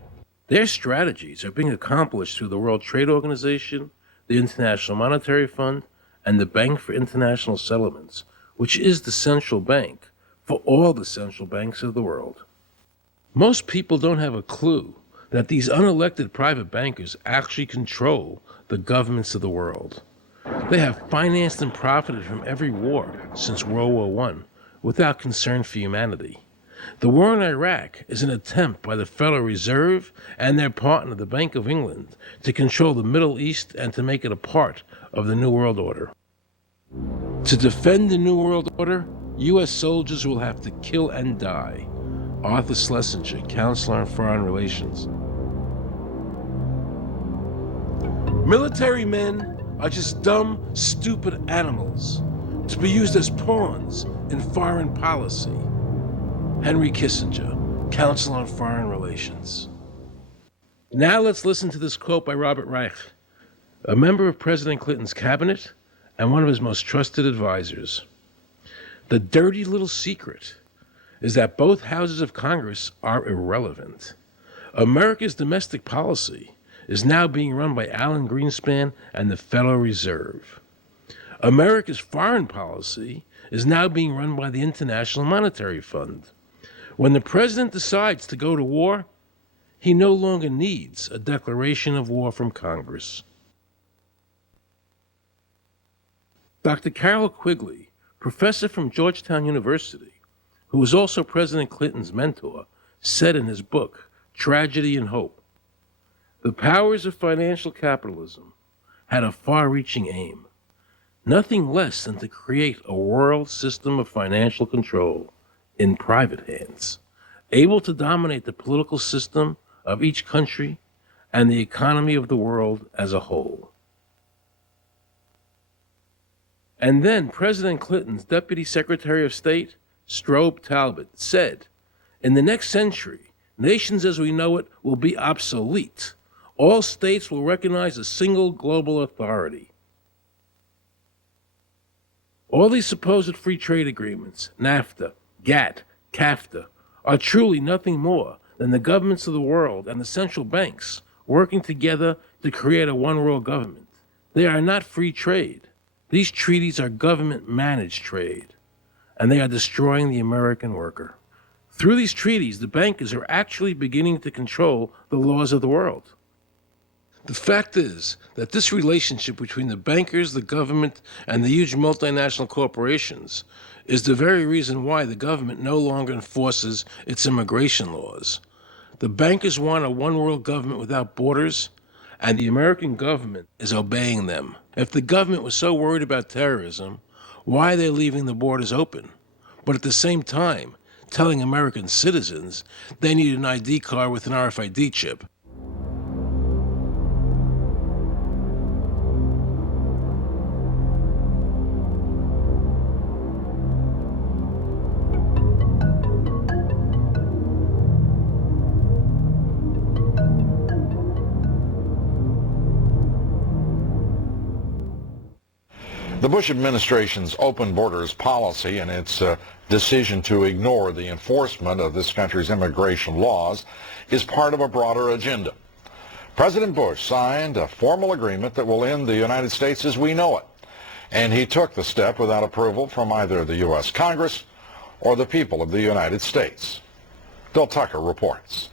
Their strategies are being accomplished through the World Trade Organization, the International Monetary Fund, and the Bank for International Settlements, which is the central bank for all the central banks of the world. Most people don't have a clue that these unelected private bankers actually control the governments of the world. They have financed and profited from every war since World War I without concern for humanity. The war in Iraq is an attempt by the Federal Reserve and their partner, the Bank of England, to control the Middle East and to make it a part of the New World Order. To defend the New World Order, U.S. soldiers will have to kill and die. Arthur Schlesinger, Counselor on Foreign Relations. Military men are just dumb, stupid animals to be used as pawns in foreign policy. Henry Kissinger, Counsel on Foreign Relations. Now let's listen to this quote by Robert Reich, a member of President Clinton's cabinet and one of his most trusted advisors. The dirty little secret is that both houses of Congress are irrelevant. America's domestic policy is now being run by Alan Greenspan and the Federal Reserve. America's foreign policy is now being run by the International Monetary Fund. When the president decides to go to war, he no longer needs a declaration of war from Congress. Dr. Carol Quigley, professor from Georgetown University, who was also President Clinton's mentor, said in his book, Tragedy and Hope, the powers of financial capitalism had a far-reaching aim, nothing less than to create a world system of financial control in private hands, able to dominate the political system of each country and the economy of the world as a whole. And then President Clinton's Deputy Secretary of State, Strobe Talbot, said, in the next century, nations as we know it will be obsolete. All states will recognize a single global authority. All these supposed free trade agreements, NAFTA, GATT, CAFTA, are truly nothing more than the governments of the world and the central banks working together to create a one-world government. They are not free trade. These treaties are government-managed trade, and they are destroying the American worker. Through these treaties, the bankers are actually beginning to control the laws of the world. The fact is that this relationship between the bankers, the government, and the huge multinational corporations is the very reason why the government no longer enforces its immigration laws. The bankers want a one-world government without borders, and the American government is obeying them. If the government was so worried about terrorism, why are they leaving the borders open? But at the same time, telling American citizens they need an ID card with an RFID chip. The Bush administration's open borders policy and its decision to ignore the enforcement of this country's immigration laws is part of a broader agenda. President Bush signed a formal agreement that will end the United States as we know it, and he took the step without approval from either the U.S. Congress or the people of the United States? Bill Tucker reports.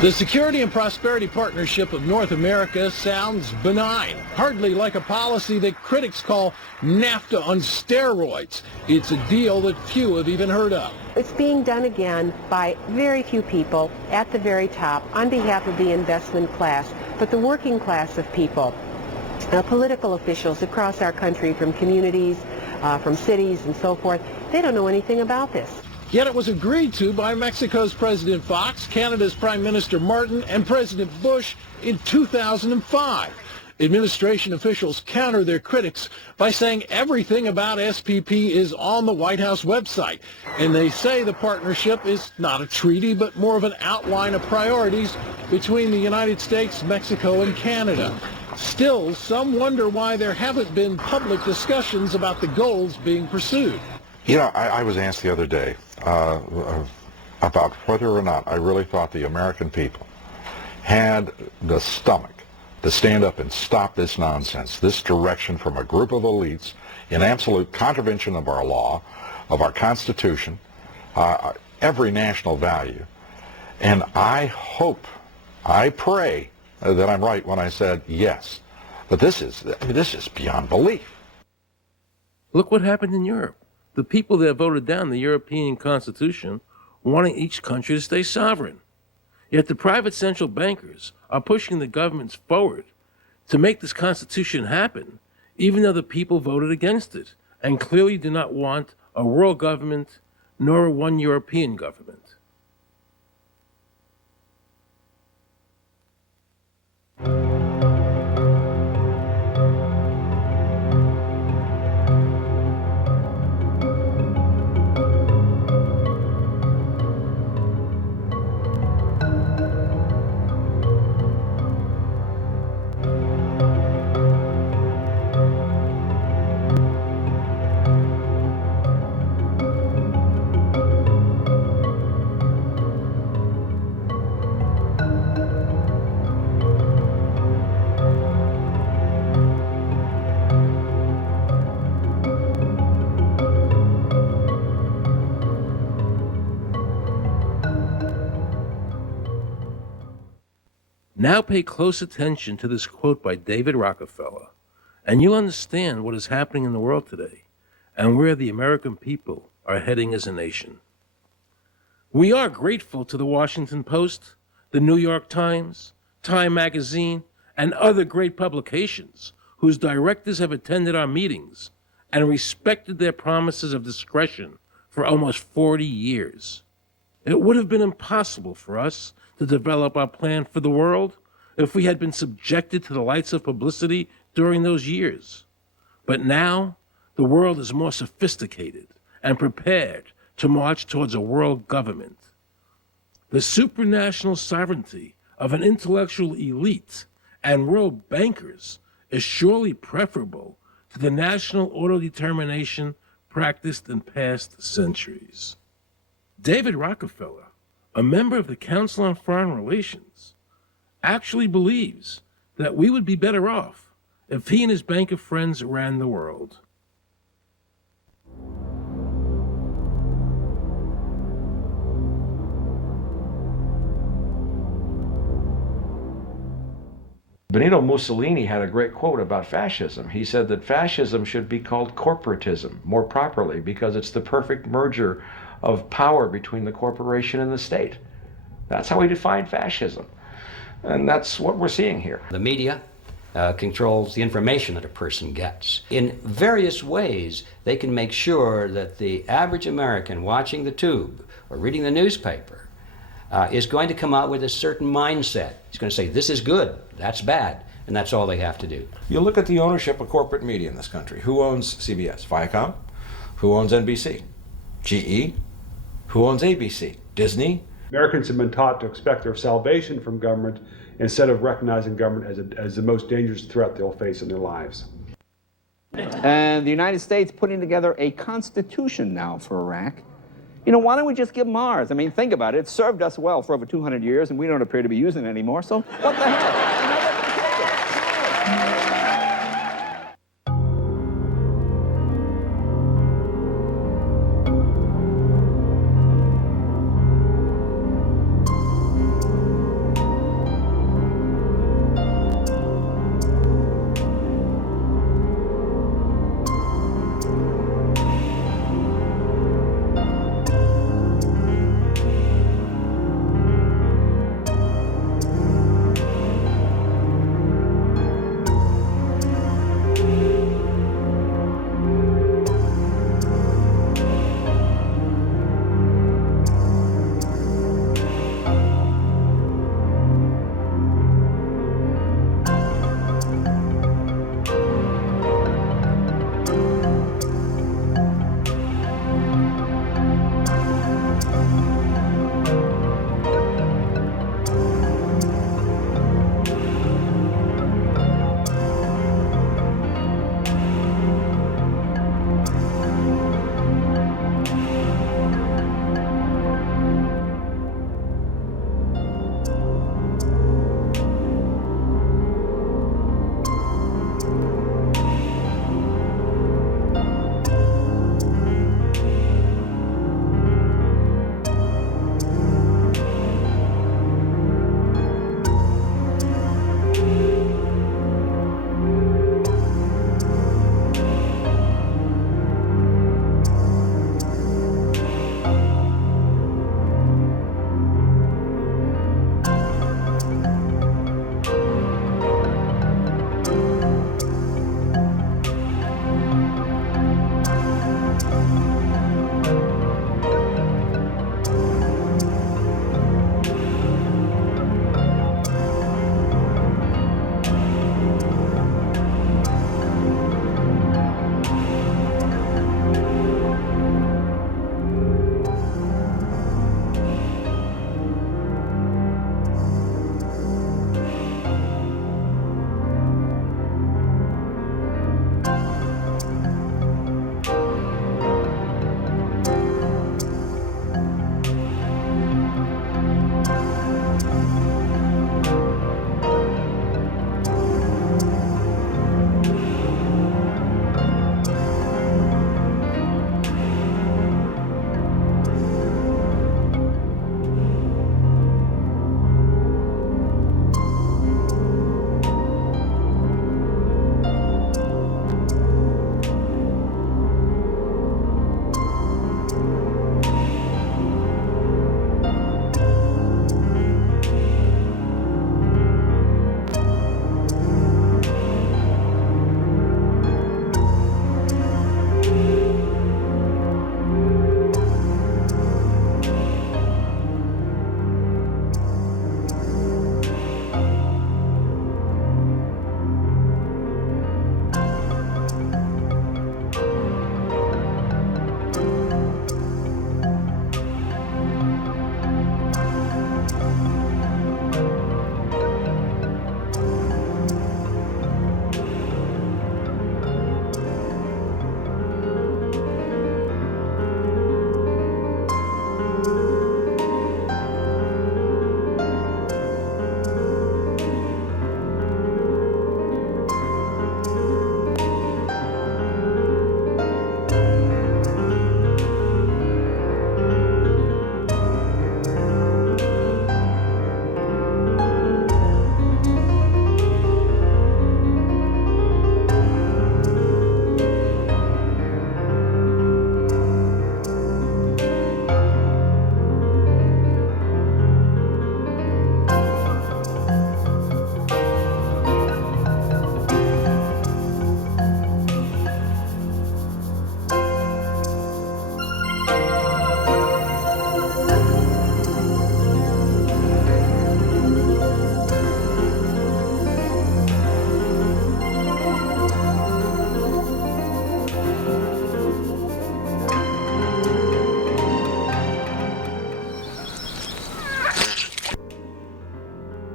The Security and Prosperity Partnership of North America sounds benign, hardly like a policy that critics call NAFTA on steroids. It's a deal that few have even heard of. It's being done again by very few people at the very top on behalf of the investment class, but the working class of people, political officials across our country, from communities, from cities and so forth, they don't know anything about this. Yet it was agreed to by Mexico's President Fox, Canada's Prime Minister Martin, and President Bush in 2005. Administration officials counter their critics by saying everything about SPP is on the White House website. And they say the partnership is not a treaty, but more of an outline of priorities between the United States, Mexico, and Canada. Still, some wonder why there haven't been public discussions about the goals being pursued. You know, I was asked the other day about whether or not I really thought the American people had the stomach to stand up and stop this nonsense, this direction from a group of elites in absolute contravention of our law, of our Constitution, every national value. And I hope, I pray that I'm right when I said yes. But this is beyond belief. Look what happened in Europe. The people that voted down the European Constitution wanting each country to stay sovereign. Yet the private central bankers are pushing the governments forward to make this Constitution happen, even though the people voted against it and clearly do not want a world government nor one European government. Now pay close attention to this quote by David Rockefeller, and you'll understand what is happening in the world today and where the American people are heading as a nation. We are grateful to the Washington Post, the New York Times, Time Magazine, and other great publications whose directors have attended our meetings and respected their promises of discretion for almost 40 years. It would have been impossible for us to develop our plan for the world if we had been subjected to the lights of publicity during those years. But now, the world is more sophisticated and prepared to march towards a world government. The supranational sovereignty of an intellectual elite and world bankers is surely preferable to the national autodetermination practiced in past centuries. David Rockefeller, a member of the Council on Foreign Relations, actually believes that we would be better off if he and his bank of friends ran the world. Benito Mussolini had a great quote about fascism. He said that fascism should be called corporatism more properly because it's the perfect merger of power between the corporation and the state. That's how he defined fascism. And that's what we're seeing here. The media controls the information that a person gets. In various ways, they can make sure that the average American watching the tube or reading the newspaper is going to come out with a certain mindset. He's going to say, this is good, that's bad, and that's all they have to do. You look at the ownership of corporate media in this country. Who owns CBS? Viacom? Who owns NBC? GE? Who owns ABC? Disney? Americans have been taught to expect their salvation from government instead of recognizing government as the most dangerous threat they'll face in their lives. And the United States putting together a constitution now for Iraq. You know, why don't we just give them ours? I mean, think about it. It served us well for over 200 years, and we don't appear to be using it anymore, so what the hell?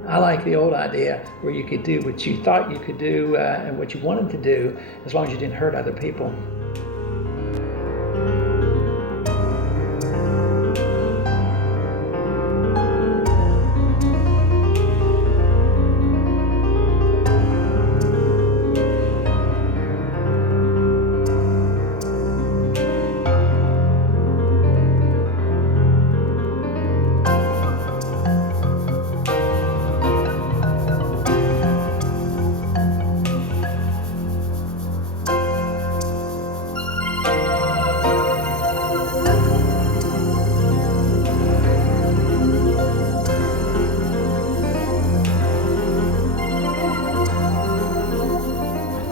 I like the old idea where you could do what you thought you could do and what you wanted to do as long as you didn't hurt other people.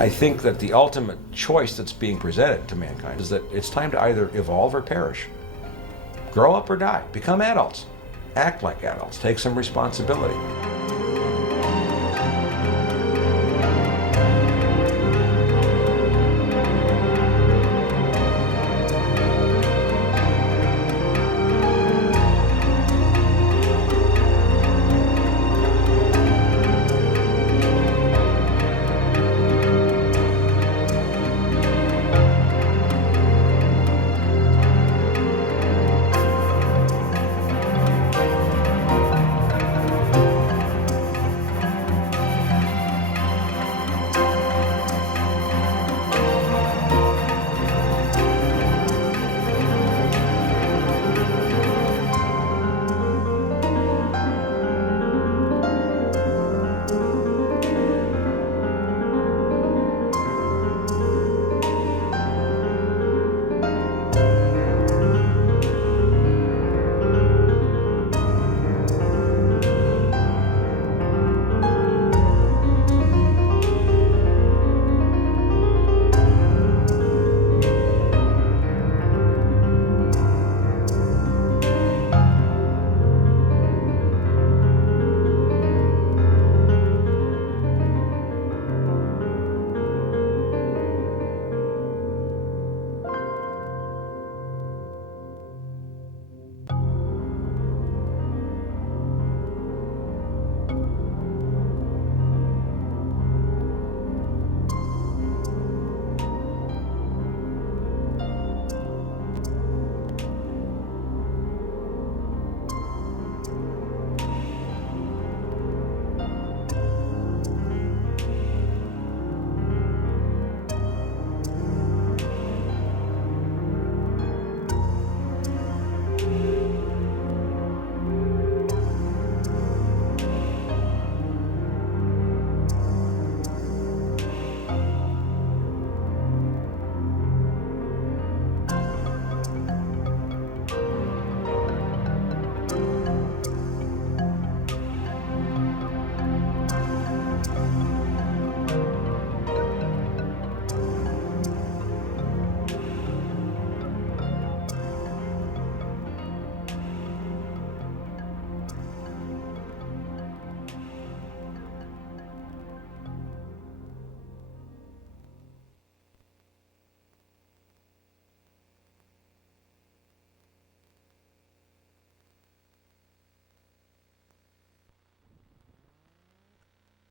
I think that the ultimate choice that's being presented to mankind is that it's time to either evolve or perish. Grow up or die. Become adults. Act like adults. Take some responsibility.